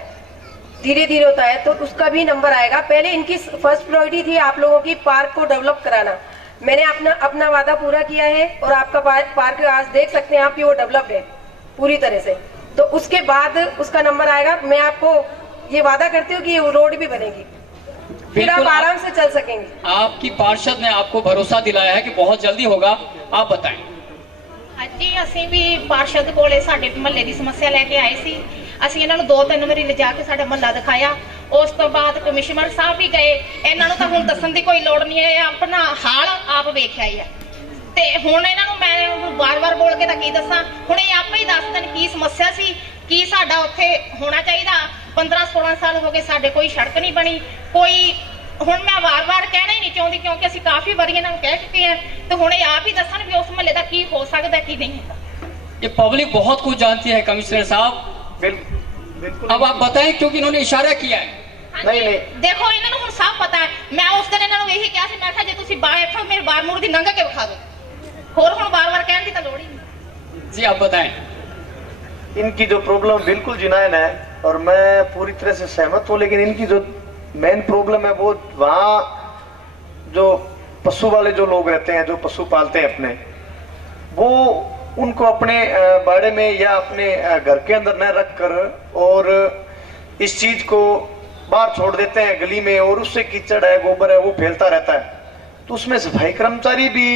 धीरे धीरे होता है, तो उसका भी नंबर आएगा। पहले इनकी फर्स्ट प्रायोरिटी थी आप लोगों की पार्क को डेवलप कराना। मैंने अपना वादा पूरा किया है और आपका पार्क आज देख सकते हैं आप कि वो डेवलप्ड है पूरी तरह से। तो उसके बाद उसका नंबर आएगा। मैं आपको ये वादा करती हूँ कि वो रोड भी बनेगी, फिर आप आराम से चल सकेंगे। आपकी पार्षद ने आपको भरोसा दिलाया है कि बहुत जल्दी होगा, आप बताएं। जी, ਅਸੀਂ ਵੀ ਪਾਰਸ਼ਦ ਕੋਲੇ ਸਾਡੇ ਮਹੱਲੇ ਦੀ ਸਮੱਸਿਆ ਲੈ ਕੇ ਆਏ ਸੀ। ਅਸੀਂ ਇਹਨਾਂ ਨੂੰ 2-3 ਵਾਰੀ ਲਿਜਾ ਕੇ ਸਾਡਾ ਮਹੱਲਾ ਦਿਖਾਇਆ। ਉਸ ਤੋਂ ਬਾਅਦ ਕਮਿਸ਼ਨਰ ਸਾਹਿਬ ਵੀ ਗਏ। ਇਹਨਾਂ ਨੂੰ ਤਾਂ ਹੁਣ ਦੱਸਣ ਦੀ ਕੋਈ ਲੋੜ ਨਹੀਂ ਹੈ, ਆਪਣਾ ਹਾਲ ਆਪ ਵੇਖਿਆ ਹੀ ਆ। ਤੇ ਹੁਣ ਇਹਨਾਂ ਨੂੰ ਮੈਂ ਵਾਰ-ਵਾਰ ਬੋਲ ਕੇ ਤਾਂ ਕੀ ਦੱਸਾਂ, ਹੁਣ ਇਹ ਆਪੇ ਹੀ ਦੱਸ ਦੇਣ ਕੀ ਸਮੱਸਿਆ ਸੀ, ਕੀ ਸਾਡਾ ਉੱਥੇ ਹੋਣਾ ਚਾਹੀਦਾ। 15-16 ਸਾਲ ਹੋ ਗਏ ਸਾਡੇ ਕੋਈ ਸੜਕ ਨਹੀਂ ਬਣੀ, ਕੋਈ ਹੁਣ ਮੈਂ ਵਾਰ-ਵਾਰ ਕਹਿਣਾ ਹੀ ਨਹੀਂ ਚਾਹੁੰਦੀ ਕਿਉਂਕਿ ਅਸੀਂ ਕਾਫੀ ਵਾਰੀ ਇਹਨਾਂ ਨੂੰ ਕਹਿ ਚੁੱਕੇ ਹਾਂ। ਤੇ ਹੁਣ ਇਹ ਆਪ ਹੀ ਦੱਸਣ ਵੀ ਉਸ ਮਹੱਲੇ ਦਾ ਕੀ ਹੋ ਸਕਦਾ ਕੀ नहीं है। ये पब्लिक बहुत कुछ जानती है कमिश्नर साहब, बिल्कुल। अब आप बताएं क्योंकि इन्होंने इशारा किया है। नहीं, देखो ਇਹਨਾਂ ਨੂੰ ਹੁਣ ਸਭ ਪਤਾ ਹੈ। ਮੈਂ ਉਸ ਦਿਨ ਇਹਨਾਂ ਨੂੰ ਇਹੀ ਕਿਹਾ ਸੀ, ਮੈਂ ਕਿਹਾ ਜੇ ਤੁਸੀਂ ਬੈਠੋ ਮੇਰੇ ਬਾਰ-ਮੂਰ ਦੀ ਨੰਗਾ ਕੇ ਵਿਖਾ ਦਿਓ। ਹੋਰ ਹੁਣ ਵਾਰ-ਵਾਰ ਕਹਿਣ ਦੀ ਤਾਂ ਲੋੜ ਹੀ नहीं। जी, आप बताएं। इनकी जो प्रॉब्लम बिल्कुल जिनायन है और मैं पूरी तरह से सहमत हूँ, लेकिन इनकी जो मेन प्रॉब्लम है वो वहाँ जो पशु वाले जो लोग रहते हैं, जो पशु पालते हैं अपने, वो उनको अपने बाड़े में या अपने घर के अंदर न रख कर और इस चीज को बाहर छोड़ देते हैं गली में, और उससे कीचड़ है, गोबर है, वो फैलता रहता है। तो उसमें सफाई कर्मचारी भी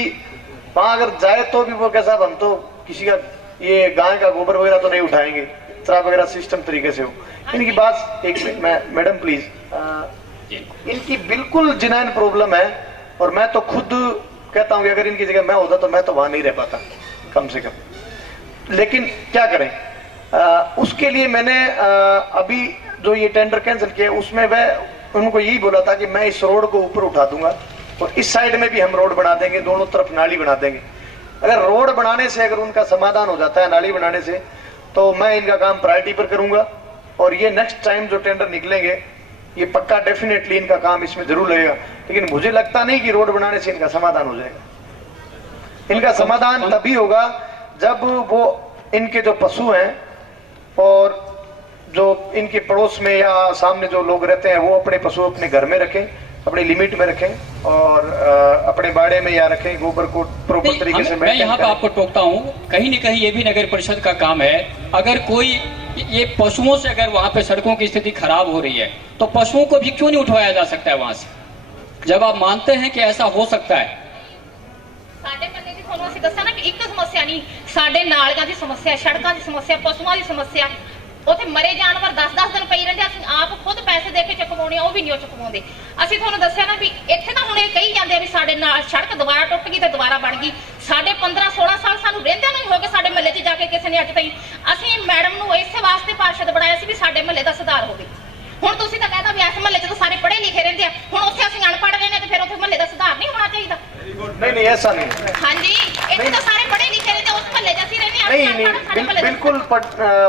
वहां अगर जाए तो भी वो कैसा, हम तो किसी का ये गाय का गोबर वगैरह तो नहीं उठाएंगे, इतना वगैरह सिस्टम तरीके से हो। इनकी बात एक मैडम प्लीज, इनकी बिल्कुल जिनाइन प्रॉब्लम है, और मैं तो खुद कहता हूँ कि अगर इनकी जगह मैं होता तो मैं तो वहां नहीं रह पाता कम से कम। लेकिन क्या करें, उसके लिए मैंने अभी जो ये टेंडर कैंसिल किया उसमें वह उनको यही बोला था कि मैं इस रोड को ऊपर उठा दूंगा और इस साइड में भी हम रोड बना देंगे, दोनों तरफ नाली बना देंगे। अगर रोड बनाने से अगर उनका समाधान हो जाता है नाली बनाने से, तो मैं इनका काम प्रायोरिटी पर करूंगा, और ये नेक्स्ट टाइम जो टेंडर निकलेंगे ये पक्का डेफिनेटली इनका काम इसमें जरूर लगेगा। लेकिन मुझे लगता नहीं कि रोड बनाने से इनका समाधान हो जाएगा। इनका समाधान तभी होगा जब वो इनके जो पशु हैं और जो इनके पड़ोस में या सामने जो लोग रहते हैं वो अपने पशु अपने घर में रखें, अपनी लिमिट में रखें, और अपने बाड़े में या रखें, गोबर को प्रॉपर तरीके से। मैं यहाँ पे आपको टोकता हूँ, कहीं न कहीं ये भी नगर परिषद का काम है। अगर कोई ये पशुओं से अगर वहाँ पे सड़कों की स्थिति खराब हो रही है तो पशुओं को भी क्यों नहीं उठवाया जा सकता है वहां से, जब आप मानते हैं कि ऐसा हो सकता है। ਸਾਡੇ ਬੰਦੇ ਦੀ ਤੁਹਾਨੂੰ ਅਸੀਂ ਦੱਸਿਆ ਨਾ ਕਿ ਇੱਕ ਸਮੱਸਿਆ ਨਹੀਂ, ਸਾਡੇ ਨਾਲੀਆਂ ਦੀ ਸਮੱਸਿਆ, ਸੜਕਾਂ ਦੀ ਸਮੱਸਿਆ, ਪਸ਼ੂਆਂ ਦੀ ਸਮੱਸਿਆ, ਉੱਥੇ ਮਰੇ ਜਾਨਵਰ 10-10 ਦਿਨ ਪਈ ਰਹਿੰਦੇ, ਅਸੀਂ ਆਪ ਖੁਦ ਪੈਸੇ ਦੇ ਕੇ ਚੁਕਵਾਉਣੇ, ਉਹ ਵੀ ਨਹੀਂ ਚੁਕਵਾਉਂਦੇ। ਅਸੀਂ ਤੁਹਾਨੂੰ ਦੱਸਿਆ ਨਾ ਵੀ ਇੱਥੇ ਤਾਂ ਹੁਣ ਇਹ ਕਹੀ ਜਾਂਦੇ ਆ ਵੀ ਸਾਡੇ ਨਾਲ ਸੜਕ ਦੁਬਾਰਾ ਟੁੱਟ ਗਈ ਤੇ ਦੁਬਾਰਾ ਬਣ ਗਈ। ਸਾਡੇ 15-16 ਸਾਲ ਸਾਨੂੰ ਰਹਿੰਦਿਆਂ ਨੂੰ ਹੀ ਹੋ ਗਏ, ਸਾਡੇ ਮਹੱਲੇ 'ਚ ਜਾ ਕੇ ਕਿਸੇ ਨੇ ਅੱਜ ਤਾਈਂ, ਅਸੀਂ ਮੈਡਮ ਨੂੰ ਇਸੇ ਵਾਸਤੇ ਪਾਰਸ਼ਦ ਬਣਾਇਆ ਸੀ ਵੀ ਸਾਡੇ ਮਹੱਲੇ ਦਾ ਸੁਧਾਰ ਹੋਵੇ। ਹੁਣ ਤੁਸੀਂ ਤਾਂ ਕਹਿੰਦਾ ਵੀ ਇਸ ਮਹੱਲੇ 'ਚ ਤਾਂ ਸਾਰੇ ਪੜ੍ਹੇ ਲਿਖੇ ਰਹਿੰਦੇ ਆ, ਹੁਣ ਉੱਥੇ ਅਸੀਂ ਅਨਪੜ੍ਹ ਰਹਿੰਦੇ ਤੇ ਫਿਰ ਉੱਥੇ ਮਹੱਲੇ ਦਾ ਸੁਧਾਰ ਨਹੀਂ ਹੋਣਾ ਚਾਹੀਦਾ। नहीं ऐसा नहीं। हाँ जी, ਇੱਥੇ ਤਾਂ ਸਾਰੇ ਪੜ੍ਹੇ ਲਿਖੇ ਰਹਿੰਦੇ, ਉਸ ਮਹੱਲੇ 'ਚ ਅਸੀਂ ਰਹਿੰਦੇ ਆ। नहीं बिल्कुल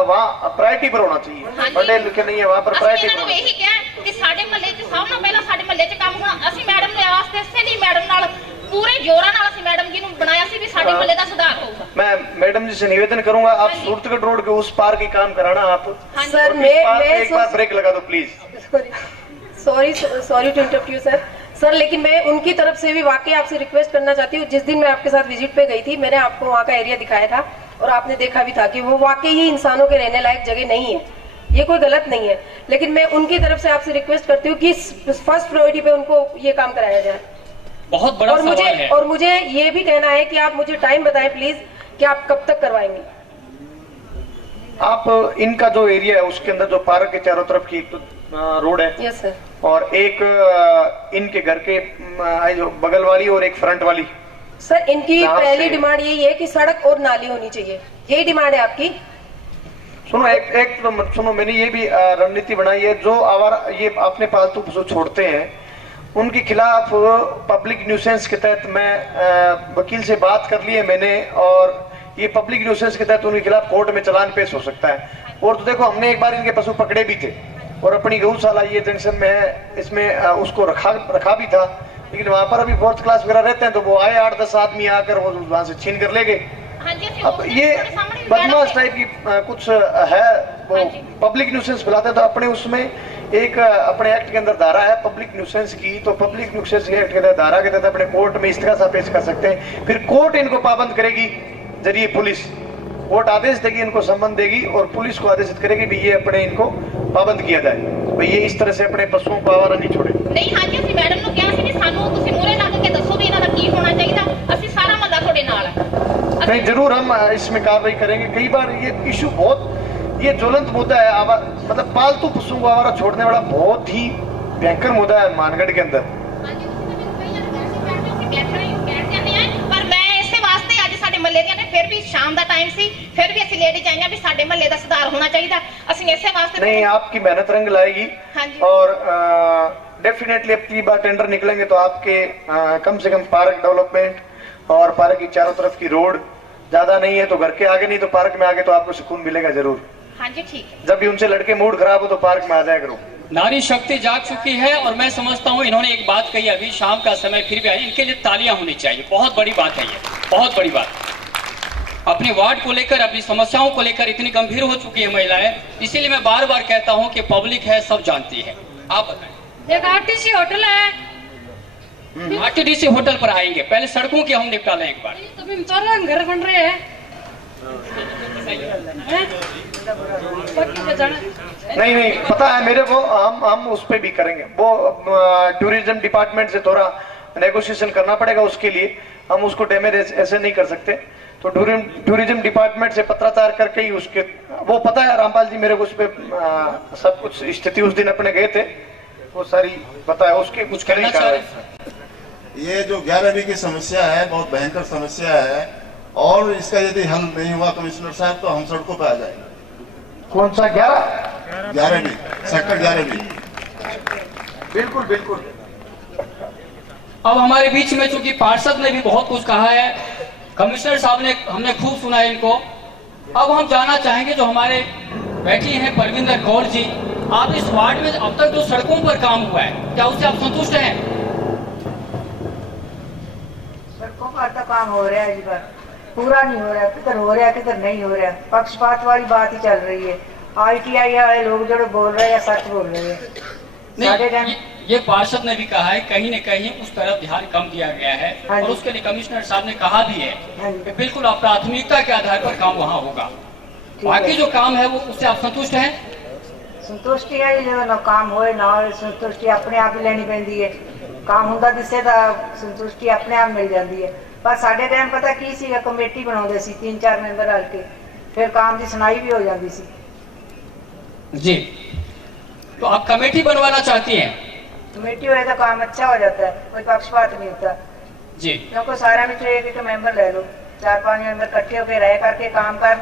वहाँ प्रायोरिटी पर होना चाहिए, पढ़े लिखे नहीं है वहाँ पर प्रायोरिटी पर। ਇਹੀ ਕਿਹਾ ਕਿ ਸਾਡੇ ਮਹੱਲੇ 'ਚ ਸਭ ਤੋਂ ਪਹਿਲਾਂ ਸਾਡੇ ਮਹੱਲੇ 'ਚ ਕੰਮ ਹੋਣਾ। ਅਸੀਂ ਮੈਡਮ ਨੇ ਆਸਤੇ ਇਸੇ ਲਈ ਮੈਡਮ ਨਾਲ पूरे जोरा नाल ਅਸੀਂ मैडम जी ਨੂੰ बनाया सी भी साडे महल्ले दा सुधार होगा। मैं मैडम जी से निवेदन करूंगा आप सूरतगढ़ रोड के उस पार की काम कराना आप। सर मैं एक बार ब्रेक लगा दो please. Sorry to interrupt you sir, लेकिन मैं उनकी तरफ से भी वाकई आपसे रिक्वेस्ट करना चाहती हूँ। जिस दिन मैं आपके साथ विजिट पे गई थी मैंने आपको वहाँ का एरिया दिखाया था और आपने देखा भी था कि वो वाकई ही इंसानों के रहने लायक जगह नहीं है, ये कोई गलत नहीं है। लेकिन मैं उनकी तरफ से आपसे रिक्वेस्ट करती हूँ कि फर्स्ट प्रायोरिटी पे उनको ये काम कराया जाए। बहुत बड़ा सवाल है। और मुझे ये भी कहना है कि आप मुझे टाइम बताएं प्लीज कि आप कब तक करवाएंगे। आप इनका जो एरिया है उसके अंदर जो पार्क के चारों तरफ की रोड है, यस सर, और एक इनके घर के जो बगल वाली और एक फ्रंट वाली। सर इनकी पहली डिमांड यही है कि सड़क और नाली होनी चाहिए, यही डिमांड है आपकी। सुनो एक सुनो, मैंने ये भी रणनीति बनाई है, जो आवारा ये अपने पालतू पशु छोड़ते हैं उनके खिलाफ पब्लिक न्यूसेंस के तहत मैं वकील से बात कर ली है मैंने, और ये पब्लिक न्यूसेंस के तहत उनके खिलाफ कोर्ट में चालान पेश हो सकता है। और तो देखो हमने एक बार इनके पशु पकड़े भी थे और अपनी गौशाला ये जंक्शन में है इसमें उसको रखा भी था, लेकिन वहां पर अभी 4th क्लास वगैरह रहते हैं तो वो आए 8-10 आदमी आकर वो वहां से छीन कर ले गए। अब ये बदमाश टाइप की कुछ है, वो पब्लिक न्यूसेंस बुलाते हैं, तो अपने उसमें एक अपने एक्ट के अंदर धारा है पब्लिक न्यूसेंस की, तो पब्लिक न्यूसेंस के एक्ट के तहत धारा के तहत अपने कोर्ट में इस्तीगा पेश कर सकते हैं। फिर कोर्ट इनको पाबंद करेगी, जरिए पुलिस कोर्ट आदेश देगी, इनको संबंध देगी और पुलिस को आदेशित करेगी भी ये अपने इनको पाबंद किया जाए, भाई ये इस तरह से अपने पशुओं को आवारा नहीं छोड़े। नहीं हाँ जी, ਅਸੀਂ मैडम ਨੂੰ ਕਿਹਾ ਸੀ ਕਿ ਸਾਨੂੰ ਤੁਸੀਂ ਮੂਰੇ ਲੱਗ ਕੇ ਦੱਸੋ ਵੀ ਇਹਨਾਂ ਦਾ ਕੀ ਹੋਣਾ ਚਾਹੀਦਾ, ਅਸੀਂ ਸਾਰਾ ਮਹੱਲਾ ਤੁਹਾਡੇ ਨਾਲ ਹੈ। नहीं जरूर हम इसमें कार्रवाई करेंगे। कई बार ये इशू बहुत ये ज्वलंत मुद्दा है, मतलब पालतू पशुओं को आवारा छोड़ने वाला बहुत ही भयंकर मुद्दा है मानगढ़ के अंदर। ਮਹੱਲੇ ਦੀਆਂ ਨੇ ਫਿਰ ਵੀ ਸ਼ਾਮ ਦਾ ਟਾਈਮ ਸੀ, ਫਿਰ ਵੀ ਅਸੀਂ ਲੇਡੀਜ਼ ਆਈਆਂ ਵੀ ਸਾਡੇ ਮਹੱਲੇ ਦਾ ਸੁਧਾਰ ਹੋਣਾ ਚਾਹੀਦਾ, ਅਸੀਂ ਇਸੇ ਵਾਸਤੇ। नहीं आपकी मेहनत रंग लाएगी और डेफिनेटली अब की बार टेंडर निकलेंगे तो आपके कम से कम पार्क डेवलपमेंट और पार्क की चारों तरफ की रोड ज्यादा नहीं है तो घर के आगे नहीं तो पार्क में आगे तो आपको सुकून मिलेगा जरूर। हाँ जी ठीक है। जब भी उनसे लड़के मूड खराब हो तो पार्क में आ जाया करो। नारी शक्ति जाग चुकी है और मैं समझता हूँ इन्होंने एक बात कही अभी शाम का समय फिर भी आई, इनके लिए तालियां होनी चाहिए, बहुत बड़ी बात है ये, बहुत बड़ी बात। अपने वार्ड को लेकर अपनी समस्याओं को लेकर इतनी गंभीर हो चुकी है महिलाएं, इसीलिए मैं बार बार कहता हूं कि पब्लिक है सब जानती है। आप बताएं। एक आरटीसी होटल है। आरटीसी होटल पर आएंगे, पहले सड़कों की हम निपटा लें एक बार। तभी चार घर बन रहे हैं। नहीं नहीं पता है मेरे को, हम उस पे भी करेंगे। वो टूरिज्म डिपार्टमेंट से थोड़ा नेगोशिएशन करना पड़ेगा, उसके लिए हम उसको डैमेज ऐसे नहीं कर सकते। तो टूरिज्म डिपार्टमेंट से पत्राचार करके ही उसके, वो पता है रामपाल जी मेरे को उस पे सब कुछ स्थिति उस दिन अपने गए थे, वो सारी पता है, उसके कुछ करने का। ये जो 11B की समस्या है बहुत भयंकर समस्या है, और इसका यदि हल नहीं हुआ कमिश्नर साहब तो हम सड़कों पर आ जाएंगे। कौन सा 11B सेक्टर 11B। बिल्कुल बिल्कुल। अब हमारे बीच में चूंकि पार्षद ने भी बहुत कुछ कहा है, कमिश्नर साहब ने, हमने खूब सुना है इनको। अब हम जानना चाहेंगे जो हमारे बैठी हैं परविंदर कौर जी, आप इस वार्ड में अब तक जो सड़कों पर काम हुआ है क्या उससे आप संतुष्ट हैं? सड़कों पर तो काम हो रहा है जी, पर पूरा नहीं हो रहा, किधर हो रहा है किधर नहीं हो रहा। पक्षपात वाली बात ही चल रही है। ITI वाले लोग जो बोल रहे हैं या सच बोल रहे हैं? नहीं, ये पार्षद ने भी कहा है कहीं न कहीं उस तरफ ध्यान कम दिया गया है, और उसके लिए कमिश्नर साहब ने कहा भी है कि बिल्कुल आप प्राथमिकता के आधार पर काम वहाँ होगा। बाकी जो काम है वो उससे आप संतुष्ट हैं? संतुष्टि है जी, जो काम होए ना होए संतुष्टि अपने आप ही लेनी पैंदी है। काम होंदा जिससे संतुष्टि अपने आप मिल जाती है। पर साढ़े टाइम पता की सी कमेटी बनाते सी 3-4 मेंबर रल के, फिर काम की सुनाई भी हो जाती सी जी। तो आप कमेटी बनवाना चाहती हैं? कमेटी हो तो काम अच्छा हो जाता है, कोई पक्षपात नहीं होता जी। क्योंकि सारा में एक मेंबर ले लो, 4-5 मेंबर इकट्ठे होकर रह करके काम कर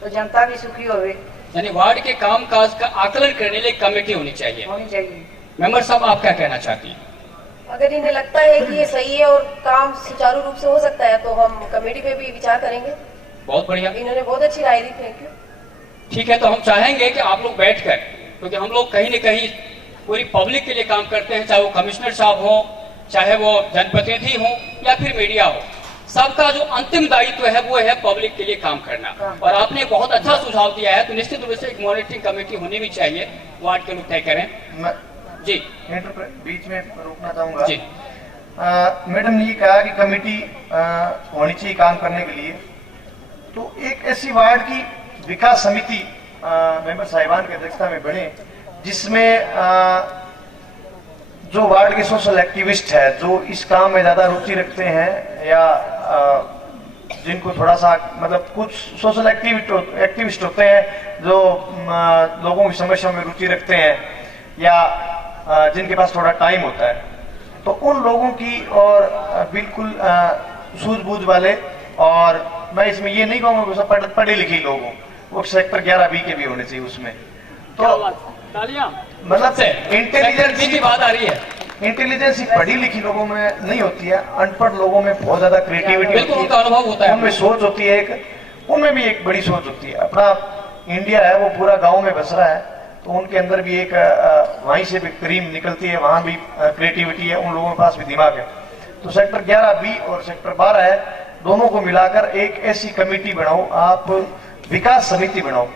तो जनता भी सुखी होवे। यानी वार्ड के काम काज का आकलन करने लिए कमेटी होनी चाहिए। मेंबर साहब आप क्या कहना चाहती हैं? अगर इन्हें लगता है कि ये सही है और काम सुचारू रूप से हो सकता है तो हम कमेटी पे भी विचार करेंगे। बहुत बढ़िया, इन्होंने बहुत अच्छी राय दी, थैंक यू। ठीक है, तो हम चाहेंगे कि आप लोग बैठकर, क्योंकि हम लोग कहीं न कहीं पूरी पब्लिक के लिए काम करते हैं, चाहे वो कमिश्नर साहब हो, चाहे वो जनप्रतिनिधि हो या फिर मीडिया हो, सबका जो अंतिम दायित्व है वो है पब्लिक के लिए काम करना। और आपने बहुत अच्छा सुझाव दिया है, तो निश्चित रूप से एक मॉनिटरिंग कमेटी होनी भी चाहिए, वार्ड के लोग तय करें। जी बीच में रोकना चाहूंगा जी। मैडम ने ये कहा कि कमेटी होनी चाहिए काम करने के लिए, तो एक ऐसी वार्ड की विकास समिति मेंबर साहिबान की अध्यक्षता में बने, जिसमें जो वार्ड के सोशल एक्टिविस्ट है, जो इस काम में ज्यादा रुचि रखते हैं या जिनको थोड़ा सा मतलब कुछ सोशल एक्टिविस्ट होते हैं जो लोगों की समस्याओं में रुचि रखते हैं या जिनके पास थोड़ा टाइम होता है, तो उन लोगों की और बिल्कुल सूझबूझ वाले, और मैं इसमें ये नहीं कहूँगा पढ़े लिखे लोगों, वो सेक्टर 11B के भी होने चाहिए उसमें। तो मतलब इंटेलिजेंस की बात आ रही है, इंटेलिजेंस पढ़ी लिखी लोगों में नहीं होती है, अनपढ़ लोगों में बहुत ज्यादा क्रिएटिविटी होती है, उनमें सोच होती है, एक उनमें भी एक बड़ी सोच होती है। अपना इंडिया है वो पूरा गाँव में बस रहा है, तो उनके अंदर भी एक वहीं से भी क्रीम निकलती है, वहां भी क्रिएटिविटी है, उन लोगों के पास भी दिमाग है। तो सेक्टर 11B और सेक्टर 12 है, दोनों को मिलाकर एक ऐसी कमेटी बनाओ, आप विकास समिति बनाओ।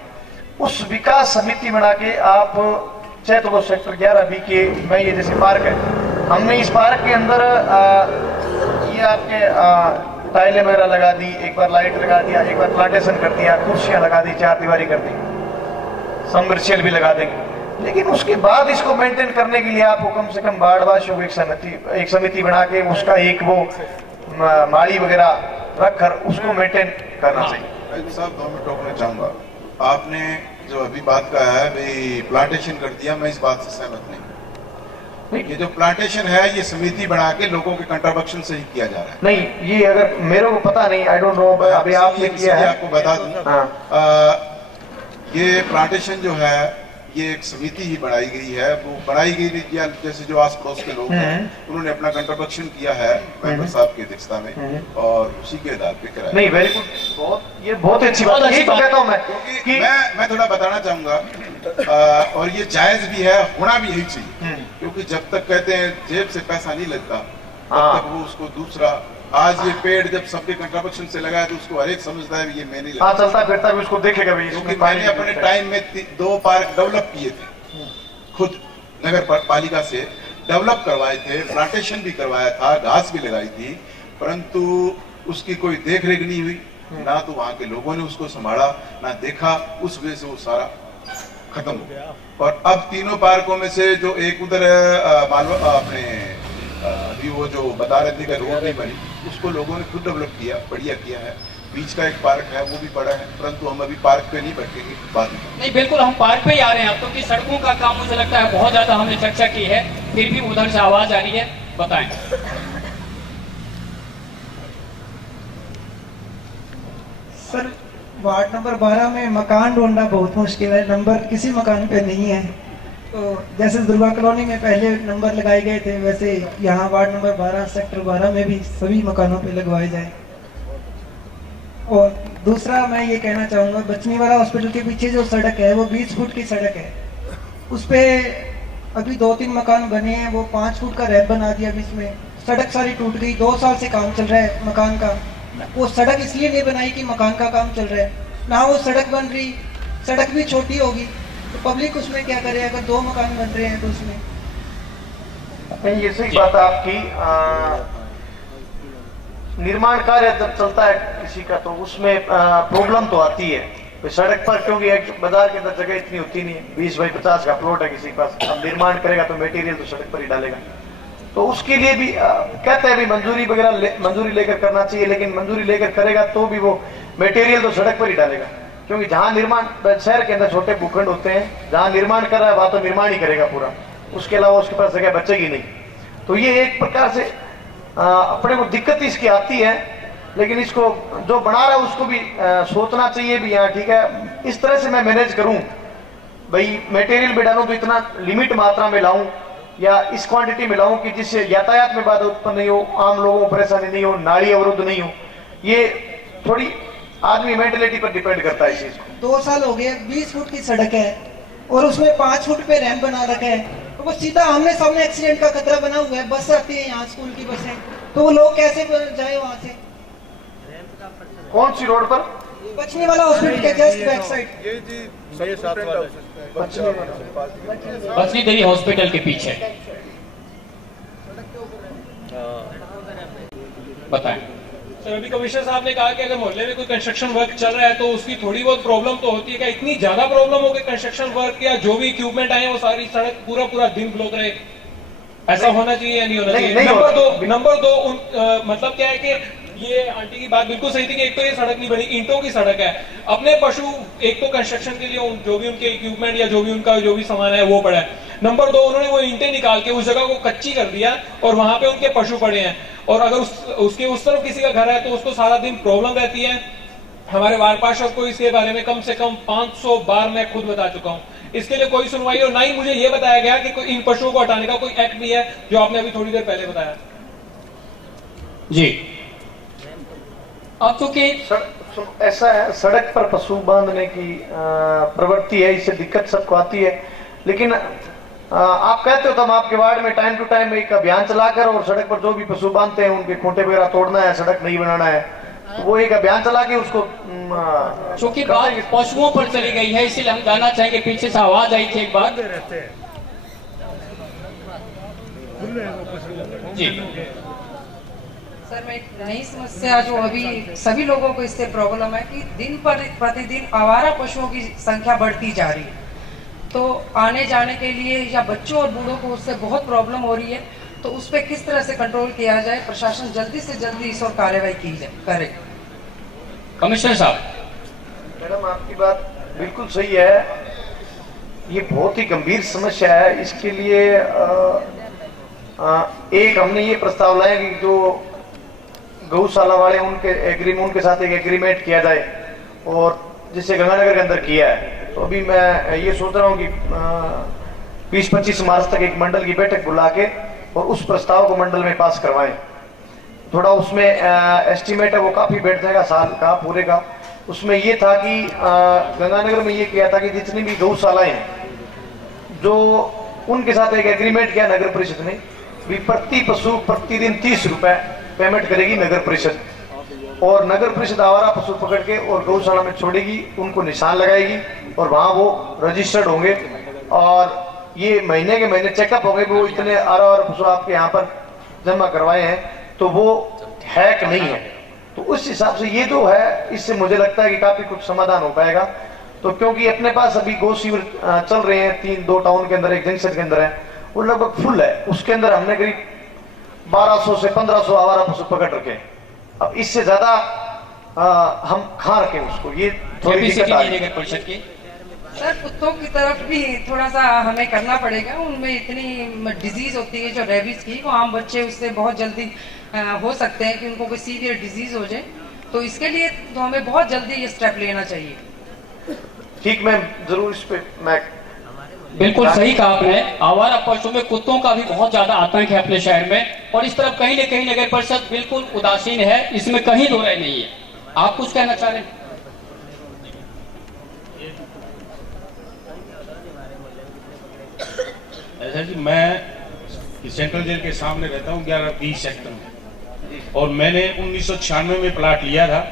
उस विकास समिति बना के आप चाहे तो वो सेक्टर 11B के, मैं ये जैसे पार्क है, हमने इस पार्क के अंदर ये आपके टाइलें वगैरह लगा दी, एक बार लाइट लगा दिया, एक बार प्लांटेशन कर दिया, कुर्सियां लगा दी, 4 दीवारी कर दी, सबमर्शियल भी लगा देंगे। लेकिन उसके बाद इसको मेंटेन करने के लिए आपको कम से कम वार्डवासियों को एक समिति बना के उसका एक वो माली वगैरह रखकर उसको मेंटेन करना चाहिए। साहब 2 मिनट रोकना चाहूंगा। आपने जो अभी बात कहा है भाई प्लांटेशन कर दिया, मैं इस बात से सहमत नहीं। ये जो प्लांटेशन है ये समिति बना के लोगों के कंट्रीब्यूशन से ही किया जा रहा है। नहीं, ये अगर मेरे को पता नहीं, आई डोंट नो, अभी आपने किया है, आपको बता दूं। ये प्लांटेशन जो है ये एक समिति ही बनाई गई है, वो बनाई गई जैसे जो आस पड़ोस के लोग हैं उन्होंने अपना कंट्रीब्यूशन किया है मेंबर साहब की अध्यक्षता में, और उसी के आधार पे कराया। नहीं, वेरी गुड, ये बहुत अच्छी बात है, तो कहता हूं मैं कि मैं थोड़ा बताना चाहूंगा, और ये जायज भी है, होना भी यही चाहिए, क्योंकि जब तक कहते हैं जेब से पैसा नहीं लगता तब तक वो उसको दूसरा, आज ये पेड़ जब सबके कंट्रीब्यूशन से लगा है तो उसको हर एक समझता है ये मैं नहीं लगा, चलता फिरता भी उसको देखेगा भी। क्योंकि मैंने अपने टाइम में 2 पार्क डेवलप किए थे खुद, नगर पालिका से डेवलप करवाए थे, प्लांटेशन भी करवाया था, घास भी लगाई थी, परंतु उसकी कोई देख रेख नहीं हुई, ना तो वहां के लोगों ने उसको संभाला ना देखा, उस वजह से वो सारा खत्म हो गया। और अब तीनों पार्कों में से जो एक उधर अपने अभी वो जो बता रहे थे कि रोड नहीं बनी, उसको लोगों ने खुद डेवलप किया, बढ़िया किया है। बीच का एक पार्क है वो भी बड़ा है, परंतु हम अभी पार्क पे नहीं बैठेंगे, बाद में। नहीं, बिल्कुल हम पार्क पे ही आ रहे हैं। अब तो कि सड़कों का काम मुझे लगता है बहुत ज्यादा हमने चर्चा की है, फिर भी उधर से आवाज आ रही है, बताएं। सर, वार्ड नंबर 12 में मकान ढूंढना बहुत मुश्किल है, नंबर किसी मकान पे नहीं है। तो जैसे दुर्गा कॉलोनी में पहले नंबर लगाए गए थे, वैसे यहाँ वार्ड नंबर 12 सेक्टर 12 में भी सभी मकानों पे लगवाए जाए। और दूसरा मैं ये कहना चाहूँगा, बचनीवाला हॉस्पिटल के पीछे जो सड़क है वो 20 फुट की सड़क है, उस पर अभी 2-3 मकान बने हैं, वो 5 फुट का रैप बना दिया बीच में, सड़क सारी टूट गई। 2 साल से काम चल रहा है मकान का। वो सड़क इसलिए नहीं बनाई कि मकान का काम चल रहा है, ना वो सड़क बन रही, सड़क भी छोटी होगी तो पब्लिक उसमें क्या करे अगर 2 मकान बन रहे हैं तो उसमें। ये सही बात है आपकी। निर्माण कार्य जब चलता है किसी का तो उसमें प्रॉब्लम तो आती है तो सड़क पर, क्योंकि एक बाजार के अंदर जगह इतनी होती नहीं है। 20 बाई 50 का प्लॉट है किसी के पास, अब निर्माण करेगा तो मटेरियल तो सड़क पर ही डालेगा, तो उसके लिए भी कहते हैं भी मंजूरी वगैरह मंजूरी लेकर करना चाहिए, लेकिन मंजूरी लेकर करेगा तो भी वो मटेरियल तो सड़क पर ही डालेगा, क्योंकि जहां निर्माण, शहर के अंदर छोटे भूखंड होते हैं, जहां निर्माण कर रहा है वहां तो निर्माण ही करेगा पूरा, उसके अलावा उसके पास जगह बचेगी नहीं। तो ये एक प्रकार से अपने को दिक्कत इसकी आती है, लेकिन इसको जो बना रहा है उसको भी सोचना चाहिए भी, यहाँ ठीक है इस तरह से मैं मैनेज करूं, भाई मटेरियल भी डालूं तो इतना लिमिट मात्रा में लाऊं या इस क्वांटिटी में लाऊं कि जिससे यातायात में बाधा उत्पन्न नहीं हो, आम लोगों को परेशानी नहीं हो, नाली अवरुद्ध नहीं हो। ये थोड़ी आदमी मेंटेलिटी पर डिपेंड करता है इस चीज को। 2 साल हो गए, 20 फुट की सड़क है और उसमें 5 फुट पे रैंप बना रखा है, तो वो सीधा आमने सामने एक्सीडेंट का खतरा बना हुआ है। बस आती है यहाँ, स्कूल की बसें, तो वो लोग कैसे जाए वहाँ से? कौन सी रोड पर? बचनीवाला हॉस्पिटल के जस्ट बैक साइड, बचनी देवी हॉस्पिटल के पीछे। बताएं सर। अभी कमिश्नर साहब ने कहा कि अगर मोहल्ले में कोई कंस्ट्रक्शन वर्क चल रहा है तो उसकी थोड़ी बहुत प्रॉब्लम तो होती है, क्या इतनी ज्यादा प्रॉब्लम हो गई कंस्ट्रक्शन वर्क या जो भी इक्विपमेंट आए वो सारी सड़क पूरा दिन ब्लॉक रहे? ऐसा होना चाहिए या नहीं होना चाहिए? नंबर दो मतलब क्या है कि ये आंटी की बात बिल्कुल सही थी कि एक तो ये सड़क नहीं बनी, ईंटों की सड़क है, अपने पशु एक तो कंस्ट्रक्शन के लिए जो भी उनके इक्विपमेंट या जो भी उनका जो भी सामान है वो पड़ा है। नंबर 2, उन्होंने वो ईंटें निकाल के उस जगह को कच्ची कर दिया और वहां पे उनके पशु पड़े हैं, और अगर उसके उस तरफ किसी का घर है तो उसको सारा दिन प्रॉब्लम रहती है। हमारे वार्ड पार्षद को इसके बारे में कम से कम 500 बार मैं खुद बता चुका हूँ, इसके लिए कोई सुनवाई, और ना ही मुझे ये बताया गया कि इन पशुओं को हटाने का कोई एक्ट भी है, जो आपने अभी थोड़ी देर पहले बताया। जी, अब चूंकि ऐसा है, सड़क पर पशु बांधने की प्रवृत्ति है, इससे दिक्कत सबको आती है, लेकिन आप कहते हो तो हम आपके वार्ड में टाइम टू टाइम एक अभियान चलाकर और सड़क पर जो भी पशु बांधते हैं उनके खूंटे वगैरह तोड़ना है, सड़क नहीं बनाना है, तो वो एक अभियान चला के उसको चूंकि बात पशुओं पर चली गई है इसीलिए हम जानना चाहेंगे, पीछे से आवाज आई थी एक बार जी। सर, मैं एक नई समस्या जो अभी सभी लोगों को इससे प्रॉब्लम है कि दिन पर प्रतिदिन आवारा पशुओं की संख्या बढ़ती जा रही है, तो आने जाने के लिए या बच्चों और बूढ़ों को उससे बहुत प्रॉब्लम हो रही है, तो उस पर किस तरह से कंट्रोल किया जाए, प्रशासन जल्दी से जल्दी इस और कार्रवाई की जाए करे। कमिश्नर साहब। मैडम, आपकी बात बिल्कुल सही है, ये बहुत ही गंभीर समस्या है। इसके लिए एक हमने ये प्रस्ताव लाया कि जो गौशाला वाले उनके साथ एक एग्रीमेंट किया जाए, और जिसे गंगानगर के अंदर किया है, तो अभी मैं ये सोच रहा हूँ कि 20-25 मार्च तक एक मंडल की बैठक बुला के और उस प्रस्ताव को मंडल में पास करवाएं। थोड़ा उसमें एस्टिमेट है वो काफी बैठ जाएगा साल का पूरे का। उसमें ये था कि गंगानगर में ये किया था कि जितनी भी गौशालाएं हैं, जो उनके साथ एक एग्रीमेंट किया नगर परिषद ने, भी प्रति पशु प्रतिदिन 30 रुपए पेमेंट करेगी नगर परिषद, और नगर परिषद आवारा पशु पकड़ के और गौशाला में छोड़ेगी, उनको निशान लगाएगी और वहां वो रजिस्टर्ड होंगे। और ये महीने के महीने चेकअप हो गए, वो इतने आर पशु आपके यहाँ पर जमा करवाए हैं, तो वो हैक नहीं है। तो उस हिसाब से ये जो है, इससे मुझे लगता है कि काफी कुछ समाधान हो पाएगा। तो क्योंकि अपने पास अभी गो शिविर चल रहे हैं 2 टाउन के अंदर, एक जंक्शन के अंदर है, वो लगभग फुल है। उसके अंदर हमने करीब 1200 से 1500 आवारा पशु पकड़ रखे हैं। अब इससे ज्यादा हम कहाँ रखें उसको, ये थोड़ी दिक्कत आ रही है। सर कुत्तों की तरफ भी थोड़ा सा हमें करना पड़ेगा, उनमें इतनी डिजीज होती है जो रेबीज की, वो आम बच्चे उससे बहुत जल्दी हो सकते हैं कि उनको कोई सीवियर डिजीज हो जाए। तो इसके लिए तो हमें बहुत जल्दी ये स्टेप लेना चाहिए। ठीक, मैं जरूर इस पे मैं बिल्कुल सही कहा आपने। आवारा पशु में कुत्तों का भी बहुत ज्यादा आतंक है अपने शहर में, और इस तरफ कहीं न कहीं नगर परिषद बिल्कुल उदासीन है, इसमें कहीं दो राय नहीं है। आप कुछ कहना चाह रहे हैं? ऐसा जी, मैं सेंट्रल जेल के सामने रहता हूँ 11-20 सेक्टर में, और मैंने 1996 में प्लाट लिया था,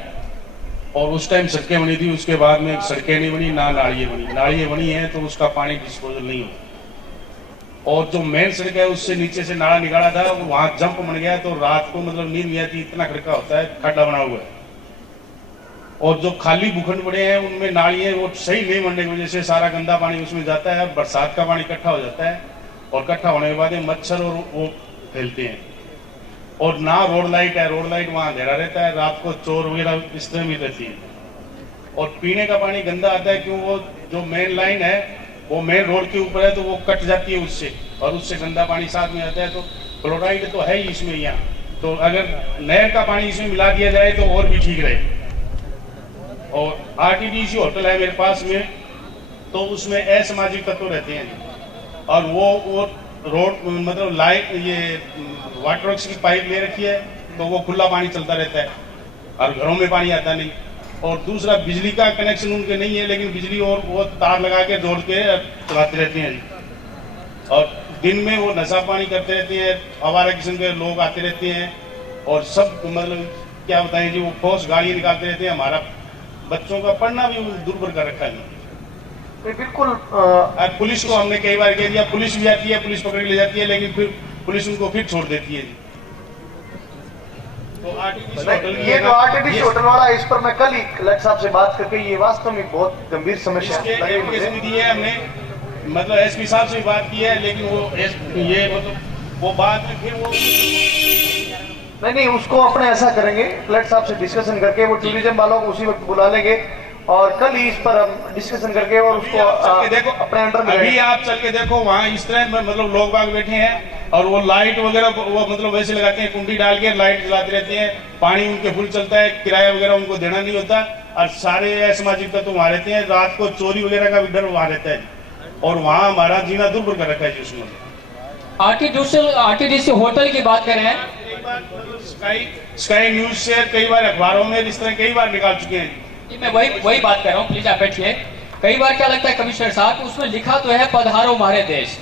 और उस टाइम सड़कें बनी थी। उसके बाद में सड़कें नहीं बनी, ना नालियाँ बनी। नालियाँ बनी हैं तो उसका पानी डिस्पोजल नहीं हो, और जो मेन सड़क है उससे नीचे से नाला निकाला था, वहाँ जंप बन गया, तो रात को मतलब नींद नहीं आती, इतना खड़का होता है, खड्डा बना हुआ है। और जो खाली भूखंड पड़े हैं उनमें नालियाँ वो सही नहीं बनने की वजह से सारा गंदा पानी उसमें जाता है, बरसात का पानी इकट्ठा हो जाता है, और इकट्ठा होने के बाद मच्छर और वो फैलते हैं। और ना रोड लाइट है, रोड लाइट वहाँ अंधेरा रहता है, रात को चोर वगैरह इस तरह भी रहती है। और पीने का पानी गंदा आता है, क्यों? वो जो मेन लाइन है वो मेन रोड के ऊपर है, तो वो कट जाती है उससे, और उससे गंदा पानी साथ में आता है। तो क्लोराइड तो है ही इसमें यहाँ, तो अगर नहर का पानी इसमें मिला दिया जाए तो और भी ठीक रहे। और आरटीडीसी होटल है मेरे पास में, तो उसमें असामाजिक तत्व रहते हैं, और वो रोड मतलब लाइट ये वाटर वर्क्स की पाइप ले रखी है, तो वो खुला पानी चलता रहता है, और घरों में पानी आता नहीं। और दूसरा, बिजली का कनेक्शन उनके नहीं है, लेकिन बिजली और वो तार लगा के जोड़ के चलाते रहते हैं जी। और दिन में वो नशा पानी करते रहते हैं, आवारा किस्म के लोग आते रहते हैं, और सब मतलब क्या बताएं जी, वो ठोस गाड़ियाँ निकालते रहते हैं। हमारा बच्चों का पढ़ना भी दुर्भर कर रखा है। बिल्कुल पुलिस को हमने कई बार कह दिया, पुलिस भी आती है, पुलिस पकड़ ले जाती है, लेकिन फिर पुलिस उनको फिर छोड़ देती है। तो ये जो आरटीडीसी होटल वाला, इस पर मैं कल ही कलेक्टर साहब से बात करके, ये वास्तव में बहुत गंभीर समस्या है। हमने मतलब एसपी साहब से बात की है, लेकिन वो ये मतलब वो बात में फिर वो नहीं, उसको अपने ऐसा करेंगे, कलेक्टर साहब से डिस्कशन करके, वो टूरिज्म वालों को उसी वक्त बुला लेंगे, और कल ही इस पर हम डिस्कशन करके और उसको देखो अपने अंडर में। अभी आप चल के देखो, वहाँ इस तरह मतलब लोग बाग बैठे हैं, और वो लाइट वगैरह वो मतलब वैसे लगाते हैं, कुंडी डाल के लाइट जलाते रहते हैं, पानी उनके फुल चलता है, किराया वगैरह उनको देना नहीं होता, और सारे असामाजिक तत्व वहाँ रहते हैं। रात को चोरी वगैरह का भी डर वहाँ रहता है, और वहाँ हमारा जीना दुर्भर कर रखा है जी। उसमें आरटीडीसी होटल की बात करें, स्काई न्यूज से कई बार अखबारों में इस तरह कई बार निकाल चुके हैं जी। मैं वही बात कर रहा हूँ, प्लीज आप बैठिए। कई बार क्या लगता है कमिश्नर साहब, उसमें लिखा तो है पधारो हमारे देश,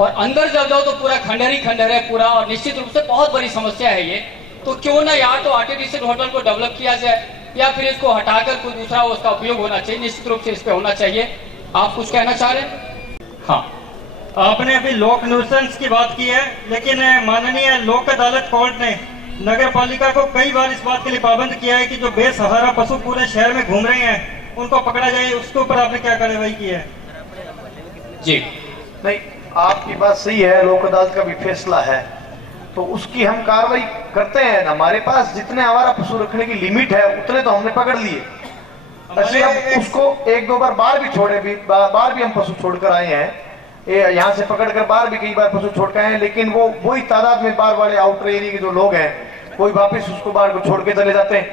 और अंदर जब जाओ तो पूरा खंडर ही खंडर है पूरा, और निश्चित रूप से बहुत बड़ी समस्या है ये। तो क्यों ना यार तो आरटीडीसी होटल को डेवलप किया जाए, या फिर इसको हटाकर कोई दूसरा उसका उपयोग होना चाहिए, निश्चित रूप से इस पे होना चाहिए। आप कुछ कहना चाह रहे हैं? हाँ, आपने अभी लोक न्यूसेंस की बात की है, लेकिन माननीय लोक अदालत कोर्ट ने नगर पालिका को कई बार इस बात के लिए पाबंद किया है कि जो बेसहारा पशु पूरे शहर में घूम रहे हैं उनको पकड़ा जाए। उसके ऊपर आपने क्या कार्रवाई की है? जी नहीं, आपकी बात सही है, लोक अदालत का भी फैसला है, तो उसकी हम कार्रवाई करते हैं। हमारे पास जितने आवारा पशु रखने की लिमिट है उतने तो हमने पकड़ लिए। ऐसे हम उसको 1-2 बार भी छोड़े, बार भी हम पशु छोड़कर आए हैं, यहाँ से पकड़कर बाहर भी कई बार पशु छोड़ के आए, लेकिन वो वही तादाद में बार वाले आउटर एरिया के जो लोग हैं कोई वापस उसको बाहर को छोड़ के चले जाते हैं।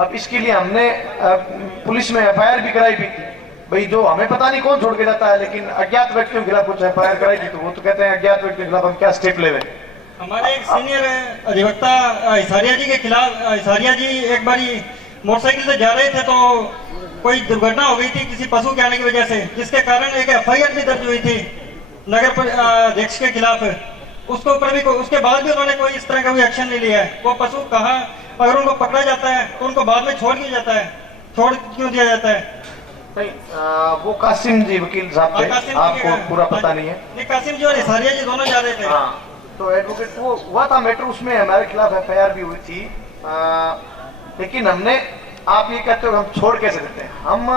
अब इसके लिए हमने पुलिस में एफआईआर भी कराई भी थी भाई, जो हमें पता नहीं कौन छोड़ के जाता है, लेकिन अज्ञात व्यक्तियों के खिलाफ कुछ एफआईआर कराई थी, तो वो तो कहते हैं अज्ञात व्यक्ति के खिलाफ हम क्या स्टेप ले। हमारे एक सीनियर अधिवक्ता हिसारिया जी के खिलाफ, हिसारिया जी एक बारी मोटरसाइकिल से जा रहे थे तो कोई दुर्घटना हो गई थी किसी पशु के आने की वजह से, जिसके कारण एक एफआईआर भी दर्ज हुई थी नगर अध्यक्ष के खिलाफ। उसके ऊपर भी उसके बाद भी उन्होंने कोई इस तरह का कोई एक्शन नहीं लिया है। वो पशु कहाँ, अगर उनको पकड़ा जाता है तो उनको बाद में छोड़ क्यों जाता है, छोड़ क्यों दिया जाता है? नहीं, वो कासिम जी वकील साहब थे, आपको पूरा पता नहीं है। नहीं, कासिम जी और इसारिया जी दोनों जा रहे थे। हाँ, तो एडवोकेट वो हुआ था मैटर, उसमें हमारे खिलाफ FIR भी हुई थी। लेकिन हमने, आप ये कहते हो हम छोड़ कैसे देते हैं, हम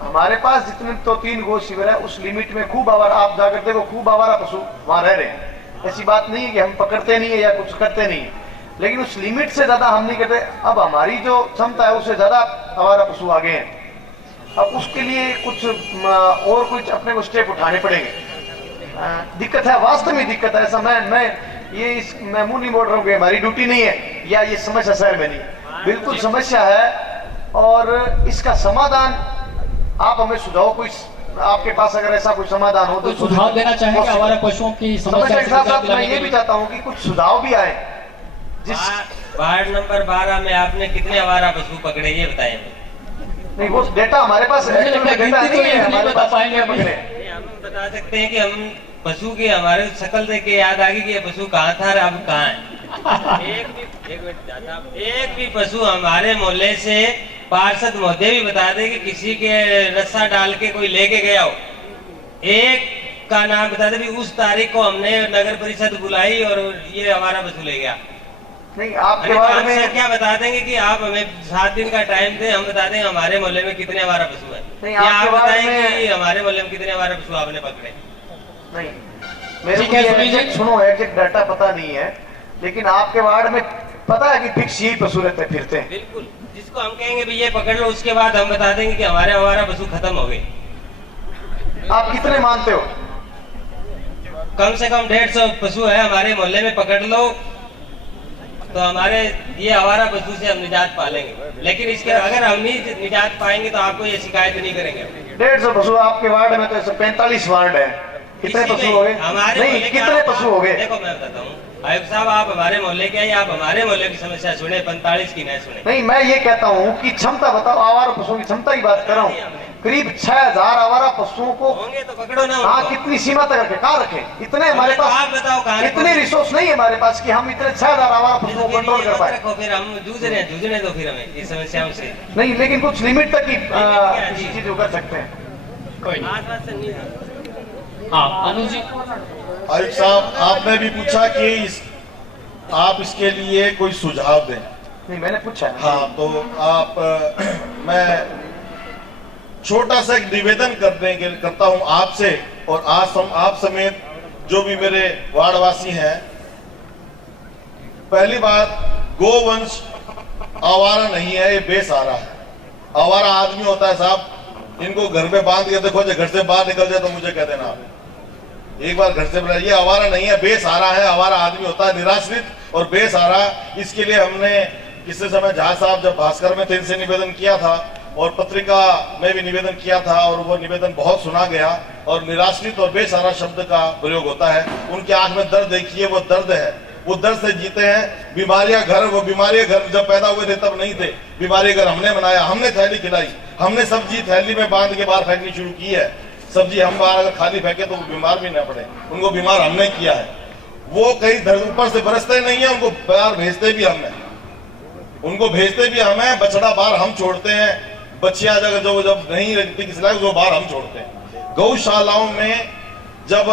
हमारे पास जितने तो 3 गो शिविर है उस लिमिट में खूब आवारा, आप जाकर देखो खूब आवारा पशु वहां रह रहे हैं। ऐसी बात नहीं है कि हम पकड़ते नहीं है या कुछ करते नहीं है, लेकिन उस लिमिट से ज्यादा हम नहीं करते। अब हमारी जो क्षमता है उससे ज्यादा आवारा पशु आ गए हैं, अब उसके लिए कुछ और कुछ अपने को स्टेप उठाने पड़ेंगे। दिक्कत है, वास्तव में दिक्कत है। ऐसा मैं मुंह नहीं मोड़ रहा हूँ कि हमारी ड्यूटी नहीं है या ये समस्या शहर में नहीं, बिल्कुल समस्या है। और इसका समाधान आप हमें सुझाव, कोई आपके पास अगर ऐसा कोई समाधान हो तो सुझाव देना चाहेंगे हमारे पशुओं की समस्या के साथ मैं ये भी चाहता हूँ कि कुछ सुझाव भी आए। जिस वार्ड नंबर 12 में आपने कितने आवारा पशु पकड़े ये बताएं। नहीं, वो डेटा हमारे पास है, डेटा नहीं है हमारे पास। हम बता सकते हैं कि हम पशु की हमारे शक्ल देख के याद आ गई कि ये पशु कहाँ था और अब कहाँ है। एक भी पशु हमारे मोहल्ले से पार्षद महोदय भी बता दे कि किसी के रस्सा डाल के कोई लेके गया हो, एक का नाम बता दे भी उस तारीख को हमने नगर परिषद बुलाई और ये हमारा पशु ले गया। नहीं, आपके बारे में क्या बता देंगे कि आप हमें 7 दिन का टाइम दे, हम बता देंगे हमारे मोहल्ले में कितने हमारा पशु है। नहीं, या आप बताएंगे कि हमारे मोहल्ले में कितने हमारे पशु आपने पकड़े। नहीं, मेरे को सुनो एग्जैक्ट डाटा पता नहीं है, लेकिन आपके वार्ड में पता है कि फिक्स यही पशु रहते फिरते हैं। बिल्कुल, जिसको हम कहेंगे भी ये पकड़ लो, उसके बाद हम बता देंगे कि हमारा पशु खत्म हो गए। आप कितने मानते हो? कम से कम 150 पशु है हमारे मोहल्ले में, पकड़ लो तो हमारे ये आवारा पशु से हम निजात पा लेंगे। लेकिन इसके अगर हम नहीं निजात पाएंगे तो आपको ये शिकायत नहीं करेंगे। 150 पशु आपके वार्ड में, तो 45 वार्ड है, कितने पशु हो गए? नहीं, कितने पशु हो गए? देखो मैं बताता हूँ आयुक्त साहब, आप हमारे मोहल्ले के हैं, आप हमारे मोहल्ले की समस्या सुने, 45 की नहीं सुने। नहीं, मैं ये कहता हूँ कि क्षमता बताओ, आवारा पशुओं की क्षमता की बात कर रहा हूँ। करीब 6000 आवारा पशुओं को होंगे तो पकड़ो ना। हाँ, कितनी सीमा तक रखे, कहाँ रखे? इतने हमारे पास, आप बताओ कहाँ, इतने रिसोर्स नहीं है हमारे पास कि हम इतने 6000 आवारा पशुओं को कंट्रोल कर पाए। फिर हम जूझने दो फिर हमें इस समस्याओं से। नहीं, लेकिन कुछ लिमिट तक ही चीज कर सकते हैं। कोई नहीं। अनुज जी। आयुक्त साहब, आपने भी पूछा कि आप इसके लिए कोई सुझाव दें। नहीं, मैंने पूछा है। हाँ, तो आप मैं छोटा सा एक निवेदन करता हूं आपसे और आप समेत जो भी मेरे वार्डवासी हैं। पहली बात, गोवंश आवारा नहीं है, ये बेसहारा है। आवारा आदमी होता है साहब, इनको घर पे बांध के देखो, घर से बाहर निकल जाए तो मुझे कह देना आप, एक बार घर से बोला। ये आवारा नहीं है, बेसहारा है। आवारा आदमी होता है निराश्रित और बेसहारा। इसके लिए हमने पिछले समय झा साहब जब भास्कर में थे, इनसे निवेदन किया था और पत्रिका में भी निवेदन किया था और वो निवेदन बहुत सुना गया। और निराश्रित और बेसहारा शब्द का प्रयोग होता है। उनके आंख में दर्द देखिए, वो दर्द है, वो दर्द से जीते हैं। बीमारियां घर, वो बीमारी घर जब पैदा हुए थे तब नहीं थे, बीमारी घर हमने बनाया, हमने थैली खिलाई, हमने सब्जी थैली में बांध के बाहर फेंकनी शुरू की है। सब्जी हम बाहर अगर खाली फेंके तो वो बीमार भी ना पड़े, उनको बीमार हमने किया है। वो कहीं ऊपर से बरसते नहीं है, उनको बाहर भेजते भी हमने, उनको भेजते भी हमें। बछड़ा बाहर हम छोड़ते हैं, बच्चियां जब नहीं रहती किसी लायक वो बाहर हम छोड़ते हैं। गौशालाओं में जब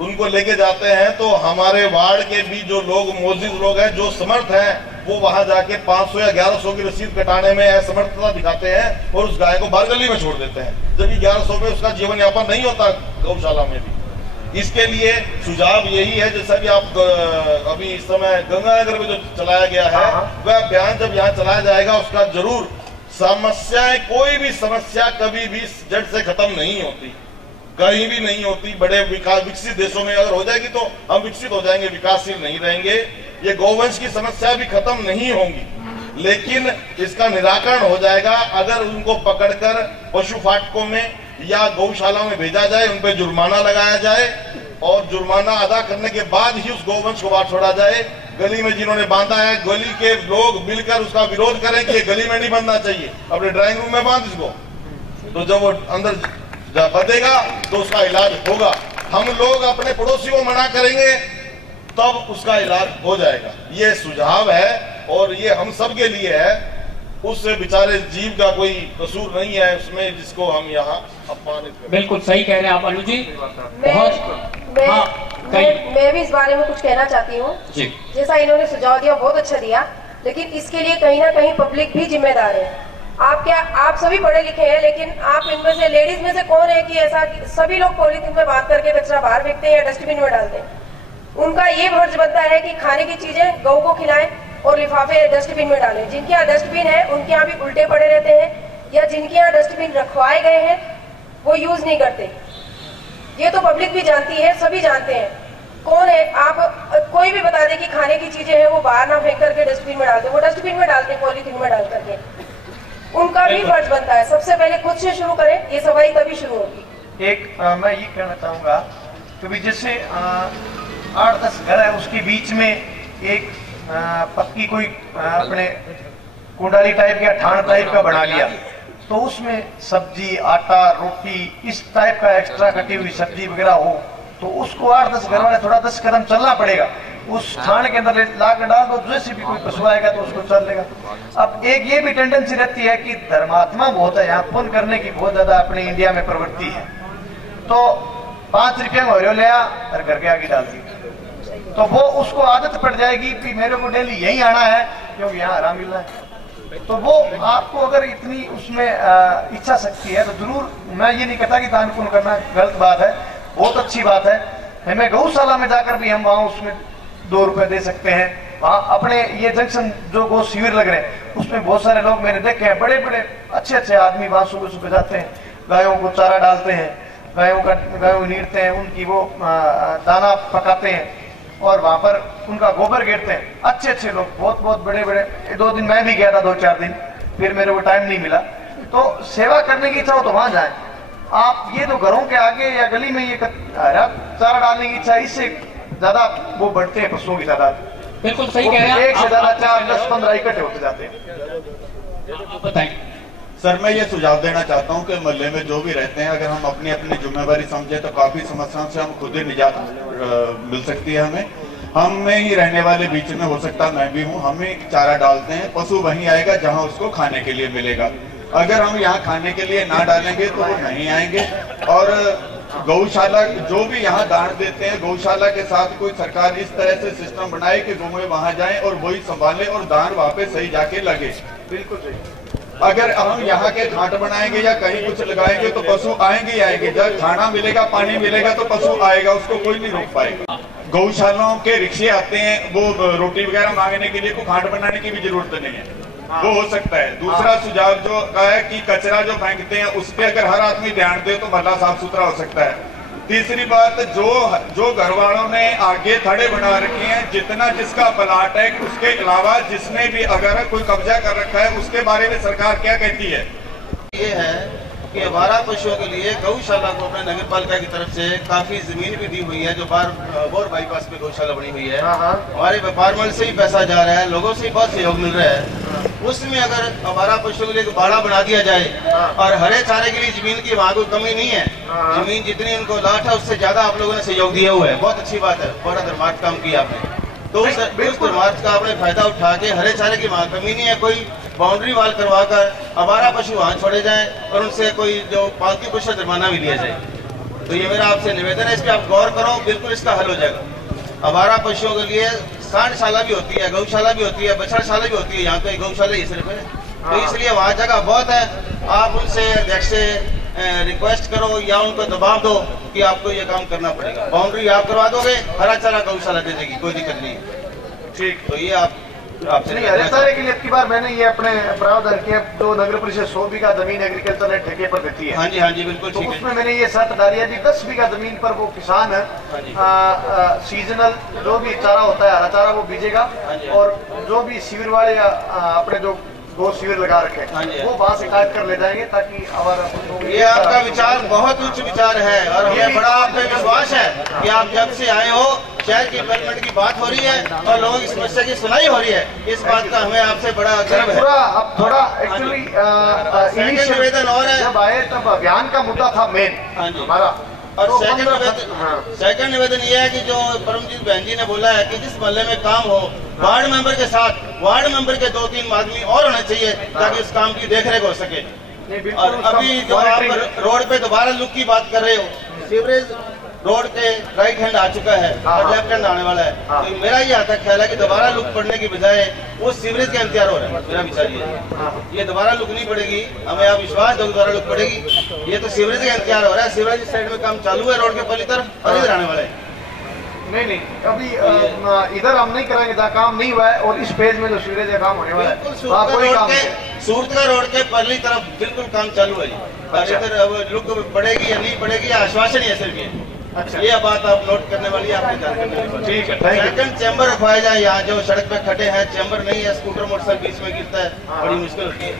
उनको लेके जाते हैं तो हमारे वार्ड के भी जो लोग मौजूद लोग हैं, जो समर्थ हैं, वो वहां जाके 500 या 1100 की रसीद कटाने में असमर्थता दिखाते हैं और उस गाय को बाहर गली में छोड़ देते हैं, जबकि 1100 में उसका जीवन यापन नहीं होता गौशाला में भी। इसके लिए सुझाव यही है, जैसा कि आप अभी इस समय गंगानगर में जो चलाया गया है, वह अभियान जब यहाँ चलाया जाएगा उसका जरूर समस्याएं, कोई भी समस्या कभी भी जड़ से खत्म नहीं होती, कहीं भी नहीं होती। बड़े विकसित देशों में अगर हो जाएगी तो हम विकसित हो जाएंगे, विकासशील नहीं रहेंगे। ये गौवंश की समस्या भी खत्म नहीं होंगी, लेकिन इसका निराकरण हो जाएगा अगर उनको पकड़कर पशु फाटकों में या गौशालाओं में भेजा जाए, उन पर जुर्माना लगाया जाए और जुर्माना अदा करने के बाद ही उस गौवंश को बाहर छोड़ा जाए। गली में जिन्होंने बांधा है, गली के लोग मिलकर उसका विरोध करें कि ये गली में नहीं बांधना चाहिए, अपने ड्राइंग रूम में बांध इसको, तो जब वो अंदर बंधेगा तो उसका इलाज होगा। हम लोग अपने पड़ोसी को मना करेंगे तब उसका इलाज हो जाएगा। ये सुझाव है और ये हम सब के लिए है। उस बेचारे जीव का कोई कसूर नहीं है उसमें जिसको हम यहाँ अपमानित करें। बिल्कुल सही कह रहे हैं आप अनु जी। मैं भी इस बारे में कुछ कहना चाहती हूँ। जैसा इन्होंने सुझाव दिया बहुत अच्छा दिया, लेकिन इसके लिए कहीं ना कहीं पब्लिक भी जिम्मेदार है। आप सभी पढ़े लिखे हैं, लेकिन आप इनमें से लेडीज में से कौन है कि ऐसा कि सभी लोग पॉलीथीन में बात करके कचरा बाहर फेंकते हैं या डस्टबिन में डालते हैं। उनका ये फर्ज बनता है कि खाने की चीजें गऊ को खिलाएं और लिफाफे डस्टबिन में डालें। जिनके यहाँ डस्टबिन है उनके यहाँ भी उल्टे पड़े रहते हैं, या जिनके यहाँ डस्टबिन रखवाए गए हैं वो यूज नहीं करते। ये तो पब्लिक भी जानती है, सभी जानते हैं। कौन है, आप कोई भी बता दे कि खाने की चीजें हैं वो बाहर ना फेंक करके डस्टबिन में डालते, वो डस्टबिन में डालते, पॉलीथीन में डाल करके। उनका भी फर्ज बनता है, सबसे पहले खुद से शुरू करें, ये सफाई तभी शुरू होगी। मैं ये कहना चाहूंगा कि जैसे 8-10 घर है, उसके बीच में एक पक्की कोई अपने कुंडाली टाइप या ठाण टाइप का बना लिया, तो उसमें सब्जी, आटा, रोटी इस टाइप का एक्स्ट्रा कटी हुई सब्जी वगैरह हो, तो उसको 8-10 घर वाले थोड़ा 10 कदम चलना पड़ेगा। उस थान के अंदर ला कर डाल दो, जैसे भी कोई पशु आएगा तो उसको चल लेगा। अब एक ये भी टेंडेंसी रहती है कि धर्मात्मा बहुत है, यहाँ पुण्य करने की बहुत ज्यादा अपने इंडिया में प्रवृत्ति है, तो 5 रुपये में हरियो ले और घर के आगे डाल दी, तो वो उसको आदत पड़ जाएगी कि मेरे को डेली यही आना है क्योंकि यहाँ आराम मिल रहा है। तो वो आपको अगर इतनी उसमें इच्छा शक्ति है तो जरूर, मैं ये नहीं कहता कि दान पुण्य करना गलत बात है, बहुत अच्छी बात है। हमें गौशाला में जाकर भी हम वहाँ उसमें 2 रुपए दे सकते हैं। वहाँ अपने ये जंक्शन जो गौ शिविर लग रहे हैं उसमें बहुत सारे लोग मैंने देखे हैं, बड़े बड़े अच्छे आदमी वहाँ सुबह सुबह जाते हैं, गायों को चारा डालते हैं, गायों नीड़ते हैं, उनकी वो दाना पकाते हैं और वहां पर उनका गोबर गिरते हैं। अच्छे लोग, बहुत बड़े 2 दिन मैं भी गया था, 2-4 दिन, फिर मेरे को टाइम नहीं मिला। तो सेवा करने की इच्छा हो तो वहां जाए। आप ये तो घरों के आगे या गली में ये चारा डालने की इच्छा, इससे ज्यादा वो बढ़ते हैं पशुओं की तादाद। बिल्कुल सही कह रहे हैं, एक से ज्यादा 4-10-15 इकट्ठे होते जाते हैं। बताएं सर, मैं ये सुझाव देना चाहता हूँ कि मोहल्ले में जो भी रहते हैं, अगर हम अपनी अपनी जिम्मेवारी समझे तो काफी समस्याओं से हम खुद ही निजात मिल सकती है। हम में ही रहने वाले बीच में हो सकता मैं भी हूँ, हम ही चारा डालते हैं, पशु वहीं आएगा जहाँ उसको खाने के लिए मिलेगा। अगर हम यहाँ खाने के लिए ना डालेंगे तो वो नहीं आएंगे। और गौशाला जो भी यहाँ दान देते हैं, गौशाला के साथ कोई सरकार इस तरह से सिस्टम बनाए कि गौएं वहां जाएं और वही संभाले और दान वहां पे सही जाके लगे। बिल्कुल सही। अगर हम यहाँ के घाट बनाएंगे या कहीं कुछ लगाएंगे तो पशु आएंगे ही आएंगे। जब खाना मिलेगा, पानी मिलेगा तो पशु आएगा, उसको कोई नहीं रोक पाएगा। गौशालाओं के रिक्शे आते हैं, वो रोटी वगैरह मांगने के लिए कोई घाट बनाने की भी जरूरत नहीं है, वो हो सकता है। दूसरा सुझाव जो कहा है कि कचरा जो फेंकते हैं उस पर अगर हर आदमी ध्यान दे तो मोहल्ला साफ सुथरा हो सकता है। तीसरी बात, जो घर वालों ने आगे थड़े बना रखे हैं, जितना जिसका प्लाट है उसके अलावा जिसने भी अगर कोई कब्जा कर रखा है उसके बारे में सरकार क्या कहती है? ये है कि आवारा पशुओं के लिए गौशाला को अपने नगर पालिका की तरफ से काफी जमीन भी दी हुई है, जो बोर बाईपास पे गौशाला बनी हुई है। हमारे व्यापार मंडल से भी पैसा जा रहा है, लोगों से बहुत सहयोग मिल रहा है। उसमें अगर आवारा पशुओं के लिए बाड़ा बना दिया जाए और हरे चारे के लिए जमीन की वहाँ कोई कमी नहीं है, जमीन जितनी उनको लाट है उससे ज्यादा आप लोगों ने सहयोग दिया हुआ है, बहुत अच्छी बात है, बड़ा धर्मार्थ काम किया आपने। तो उस धर्मार्थ का आपने फायदा उठा के हरे चारे की वहाँ कमी नहीं है, कोई बाउंड्री वाल करवा कर आवारा पशु वहाँ छोड़े जाएं और उनसे कोई जो पालतू पशु जुर्माना भी लिया जाए। तो ये मेरा आपसे निवेदन है, इस पर आप गौर करो, बिल्कुल इसका हल हो जाएगा। आवारा पशुओं के लिए सांडशाला भी होती है, गौशाला भी होती है, बछड़शाला भी होती है, यहाँ पे गौशाला ही सिर्फ है, तो इसलिए वहाँ जगह बहुत है। आप उनसे अध्यक्ष से रिक्वेस्ट करो या उनको दबाव दो कि आपको ये काम करना पड़ेगा। बाउंड्री आप करवा दोगे, हरा चारा गौशाला दे देगी, कोई दिक्कत नहीं है। ठीक, तो ये आपसे हरे चारे के लिए अब की बार मैंने ये अपने प्रावधान किया, जो नगर परिषद 100 बीघा जमीन एग्रीकल्चर ने ठेके पर देती है। हाँ जी बिल्कुल ठीक है। तो उसमें मैंने ये शर्त डाली है कि 10 बीघा जमीन पर वो किसान सीजनल जो भी चारा होता है हरा चारा वो बीजेगा, और जो भी शिविर वाले या अपने जो 2 शिविर लगा रखे वो वहाँ से काट कर ले जाएंगे, ताकि हमारा ये आपका विचार बहुत उच्च विचार है और हमें बड़ा आप पे विश्वास है कि आप जब से आए हो शहर की डेवलपमेंट की बात हो रही है और लोगों की समस्या की सुनाई हो रही है, इस बात का हमें आपसे बड़ा गर्व है। अब थोड़ा एक्चुअली निवेदन और है, जब आए तब अभियान का मुद्दा था मेन हमारा और सेकंड निवेदन ये है कि जो परमजीत बहन जी ने बोला है कि जिस मोहल्ले में काम हो वार्ड मेंबर के साथ वार्ड मेंबर के 2-3 आदमी और होने चाहिए ताकि उस काम की देखरेख हो सके। और अभी जो आप रोड पे दोबारा लुक की बात कर रहे हो, सीवरेज रोड के राइट हैंड आ चुका है और लेफ्ट हैंड आने वाला है, तो मेरा ये आता ख्याल है कि दोबारा लुक पड़ने की बजाय वो सीवरेज का इंतजार हो रहा है। मेरा विचार ये दोबारा लुक नहीं पड़ेगी, हमें आप विश्वास दो दोबारा लुक पड़ेगी। ये तो सीवरेज का इंतजार हो रहा है, सीवरेज साइड में काम चालू है रोड के पहली तरफ और इधर आने वाला है। नहीं अभी इधर हम नहीं करेंगे जहाँ काम नहीं हुआ है, और इस पेज में जो सीवरेज का काम होने वाला है सूरतगढ़ रोड के पहली तरफ बिल्कुल काम चालू है। इधर अब लुक पड़ेगी या नहीं पड़ेगी आश्वासन ही है सिर्फ ये। अच्छा, ये बात आप नोट करने वाली है, आपको जानकारी करने वाली। ठीक है, सेकंड चैम्बर रखवाया जाए यहाँ जो सड़क पे खड़े हैं, चैम्बर नहीं है, स्कूटर मोटरसाइकिल बीच में गिरता है, बड़ी मुश्किल होती है।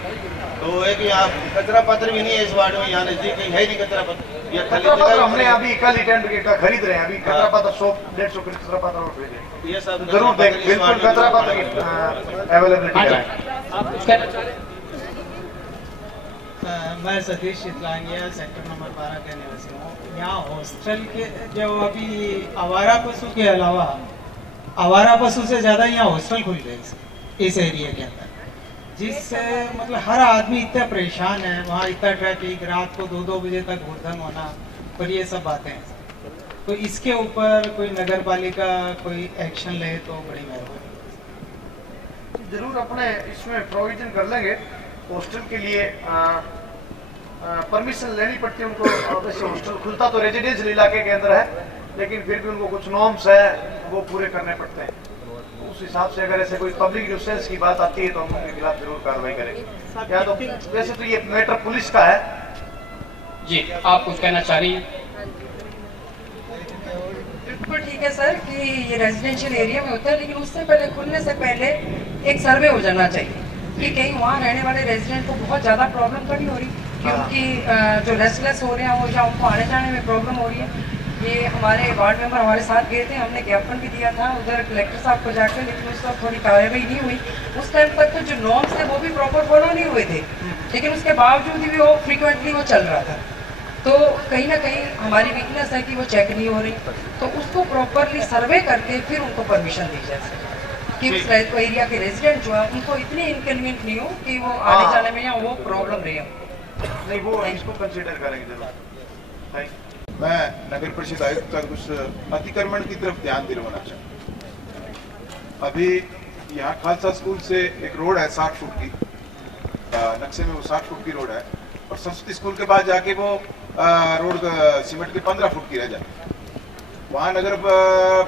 तो एक यहाँ कचरा पत्र भी नहीं है इस वार्ड में, यहाँ नजदीक कहीं है ही नहीं कचरा पत्र। ये खाली हमने अभी कल ही टेंट का खरीद रहे हैं, अभी कचरा पत्र 100-150 कचरा पत्र और भेजे, ये सब जरूर देख, बिल्कुल कचरा पत्र अवेलेबिलिटी। मैं सतीश चितलानिया सेक्टर नंबर 12 का निवासी हूँ। यहाँ हॉस्टल के जो अभी आवारा पशु के अलावा आवारा पशु से ज़्यादा यहाँ हॉस्टल खुल गए इस एरिया के अंदर, जिससे मतलब हर आदमी इतना परेशान है। वहाँ इतना ट्रैफिक, रात को 2-2 बजे तक घुड़दंग होना, और ये सब बातें हैं। तो इसके ऊपर कोई नगर पालिका कोई एक्शन ले तो बड़ी मेहरबानी। जरूर अपने इसमें प्रोविजन कर लेंगे। हॉस्टल के लिए परमिशन लेनी पड़ती है उनको। वैसे हॉस्टल खुलता तो रेजिडेंशियल इलाके के अंदर है, लेकिन फिर भी उनको कुछ नॉर्म्स है वो पूरे करने पड़ते हैं। उस हिसाब से अगर ऐसे कोई पब्लिक न्यूसेंस की बात आती है तो हम उनके खिलाफ जरूर कार्रवाई करेंगे। या तो वैसे तो ये मैटर पुलिस का है। जी, आप कुछ कहना चाह रही हैं? बिल्कुल ठीक है सर कि ये रेजिडेंशियल एरिया में होता है, लेकिन उससे पहले खुलने से पहले एक सर्वे हो जाना चाहिए कि कहीं वहाँ रहने वाले रेजिडेंट को बहुत ज़्यादा प्रॉब्लम तो नहीं हो रही, क्योंकि जो रेस्टलेस हो रहे हैं वो, या उनको आने जाने में प्रॉब्लम हो रही है। ये हमारे वार्ड मेंबर हमारे साथ गए थे, हमने ज्ञापन भी दिया था उधर कलेक्टर साहब को जाकर, लेकिन उस वक्त थोड़ी कार्रवाई नहीं हुई। उस टाइम तक तो जो नॉर्म्स थे वो भी प्रॉपर फॉलो नहीं हुए थे, लेकिन उसके बावजूद भी वो फ्रिक्वेंटली वो चल रहा था। तो कहीं ना कहीं हमारी वीकनेस है कि वो चेक नहीं हो रही, तो उसको प्रॉपरली सर्वे करके फिर उनको परमिशन दी जाए कि उस एरिया के रेजिडेंट जो है उनको इतनी इनकन्वीनियंट नहीं हो कि वो आने जाने में या वो प्रॉब्लम रहे हो। नहीं, वो इसको कंसीडर करेंगे जरूर। मैं नगर परिषद आयुक्त का कुछ अतिक्रमण की तरफ ध्यान दिलवाना चाहूँ। अभी यहाँ खालसा स्कूल से एक रोड है 60 फुट की, नक्शे में वो 60 फुट की रोड है, और सरस्वती स्कूल के बाद जाके वो रोड सीमेंट की 15 फुट की रह जाती। वहाँ नगर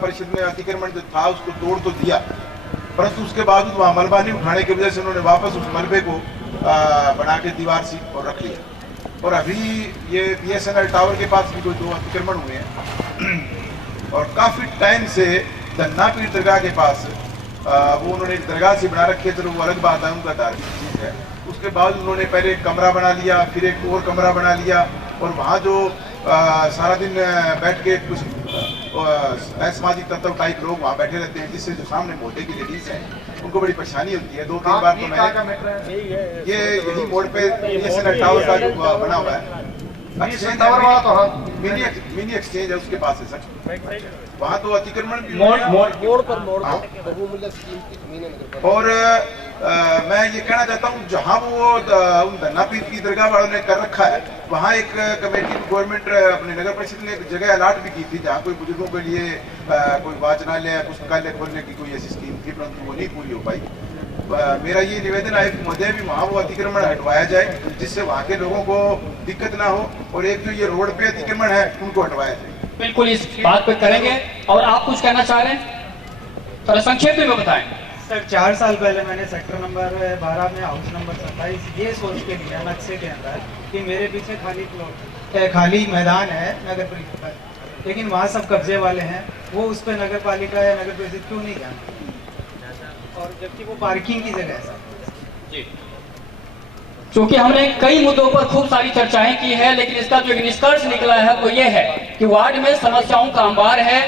परिषद में अतिक्रमण जो था उसको तोड़ तो दिया, परंतु उसके बावजूद वहाँ मलबा नहीं उठाने की वजह से उन्होंने वापस उस मलबे को बना के दीवार सी और रख लिया। और अभी ये BSNL टावर के पास भी कोई 2 अतिक्रमण हुए हैं, और काफी टाइम से धन्ना पीर दरगाह के पास वो उन्होंने एक दरगाह सी बना रखी है, तो वो अलग बात है, उनका धार्मिक चीज है। उसके बाद उन्होंने पहले एक कमरा बना लिया, फिर एक और कमरा बना लिया, और वहाँ जो सारा दिन बैठ के कुछ असामाजिक तत्व टाइप लोग वहाँ बैठे रहते हैं, जिससे जो सामने मोहल्ले की लेडीज हैं उनको बड़ी परेशानी होती है। 2-3 बार तो मैंने ये यही मोड़ पे BSNL टावर का जो बना हुआ है, टावर वाला तो हाँ मिनी एक्सचेंज है उसके पास है सर, वहाँ तो अतिक्रमण मोड़ पर मोड़। और मैं ये कहना चाहता हूँ जहाँ वो उन धन्ना पीर की दरगाह वालों ने कर रखा है, वहाँ एक कमेटी गवर्नमेंट अपने नगर परिषद ने एक जगह अलाट भी की थी जहाँ कोई बुजुर्गों के लिए कोई वाचनालय पुस्तकालय खोलने की कोई ऐसी स्कीम थी, परंतु वो नहीं पूरी हो पाई। मेरा ये निवेदन है कि महोदय भी वहाँ वो अतिक्रमण हटवाया जाए, जिससे वहाँ के लोगों को दिक्कत ना हो, और एक जो ये रोड पे अतिक्रमण है उनको हटवाया जाए। बिल्कुल इस बात पे करेंगे। और आप कुछ कहना चाह रहे हैं, थोड़ा संक्षेप में बताएं। सर 4 साल पहले मैंने सेक्टर नंबर 12 में हाउस नंबर 27 ये सोच के लिया नक्शे के अंदर कि मेरे पीछे खाली मैदान है नगर परिषद का, लेकिन वहाँ सब कब्जे वाले हैं, वो उस पर नगर पालिका या नगर परिषद क्यों नहीं ध्यान, और जबकि वो पार्किंग की जगह है सर। जी, क्योंकि हमने कई मुद्दों पर खूब सारी चर्चाएं की है, लेकिन इसका जो निष्कर्ष निकला है वो ये है कि वार्ड में समस्याओं का अंबार है,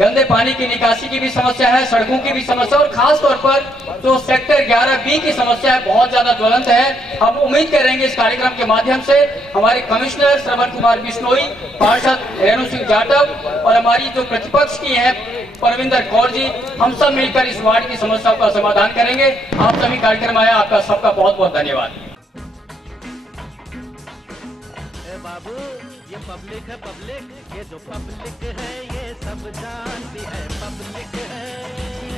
गंदे पानी की निकासी की भी समस्या है, सड़कों की भी समस्या, और खास तौर पर जो सेक्टर 11B की समस्या है बहुत ज्यादा ज्वलंत है। हम उम्मीद करेंगे इस कार्यक्रम के माध्यम से हमारे कमिश्नर श्रवण कुमार बिश्नोई, पार्षद रेणु सिंह जाटव और हमारी जो प्रतिपक्ष की है परविंदर कौर जी, हम सब मिलकर इस वार्ड की समस्या का समाधान करेंगे। आप सभी कार्यक्रम आया, आपका सबका बहुत बहुत धन्यवाद। बाबू ये पब्लिक है, पब्लिक, ये जो पब्लिक है ये सब जानती है, पब्लिक है।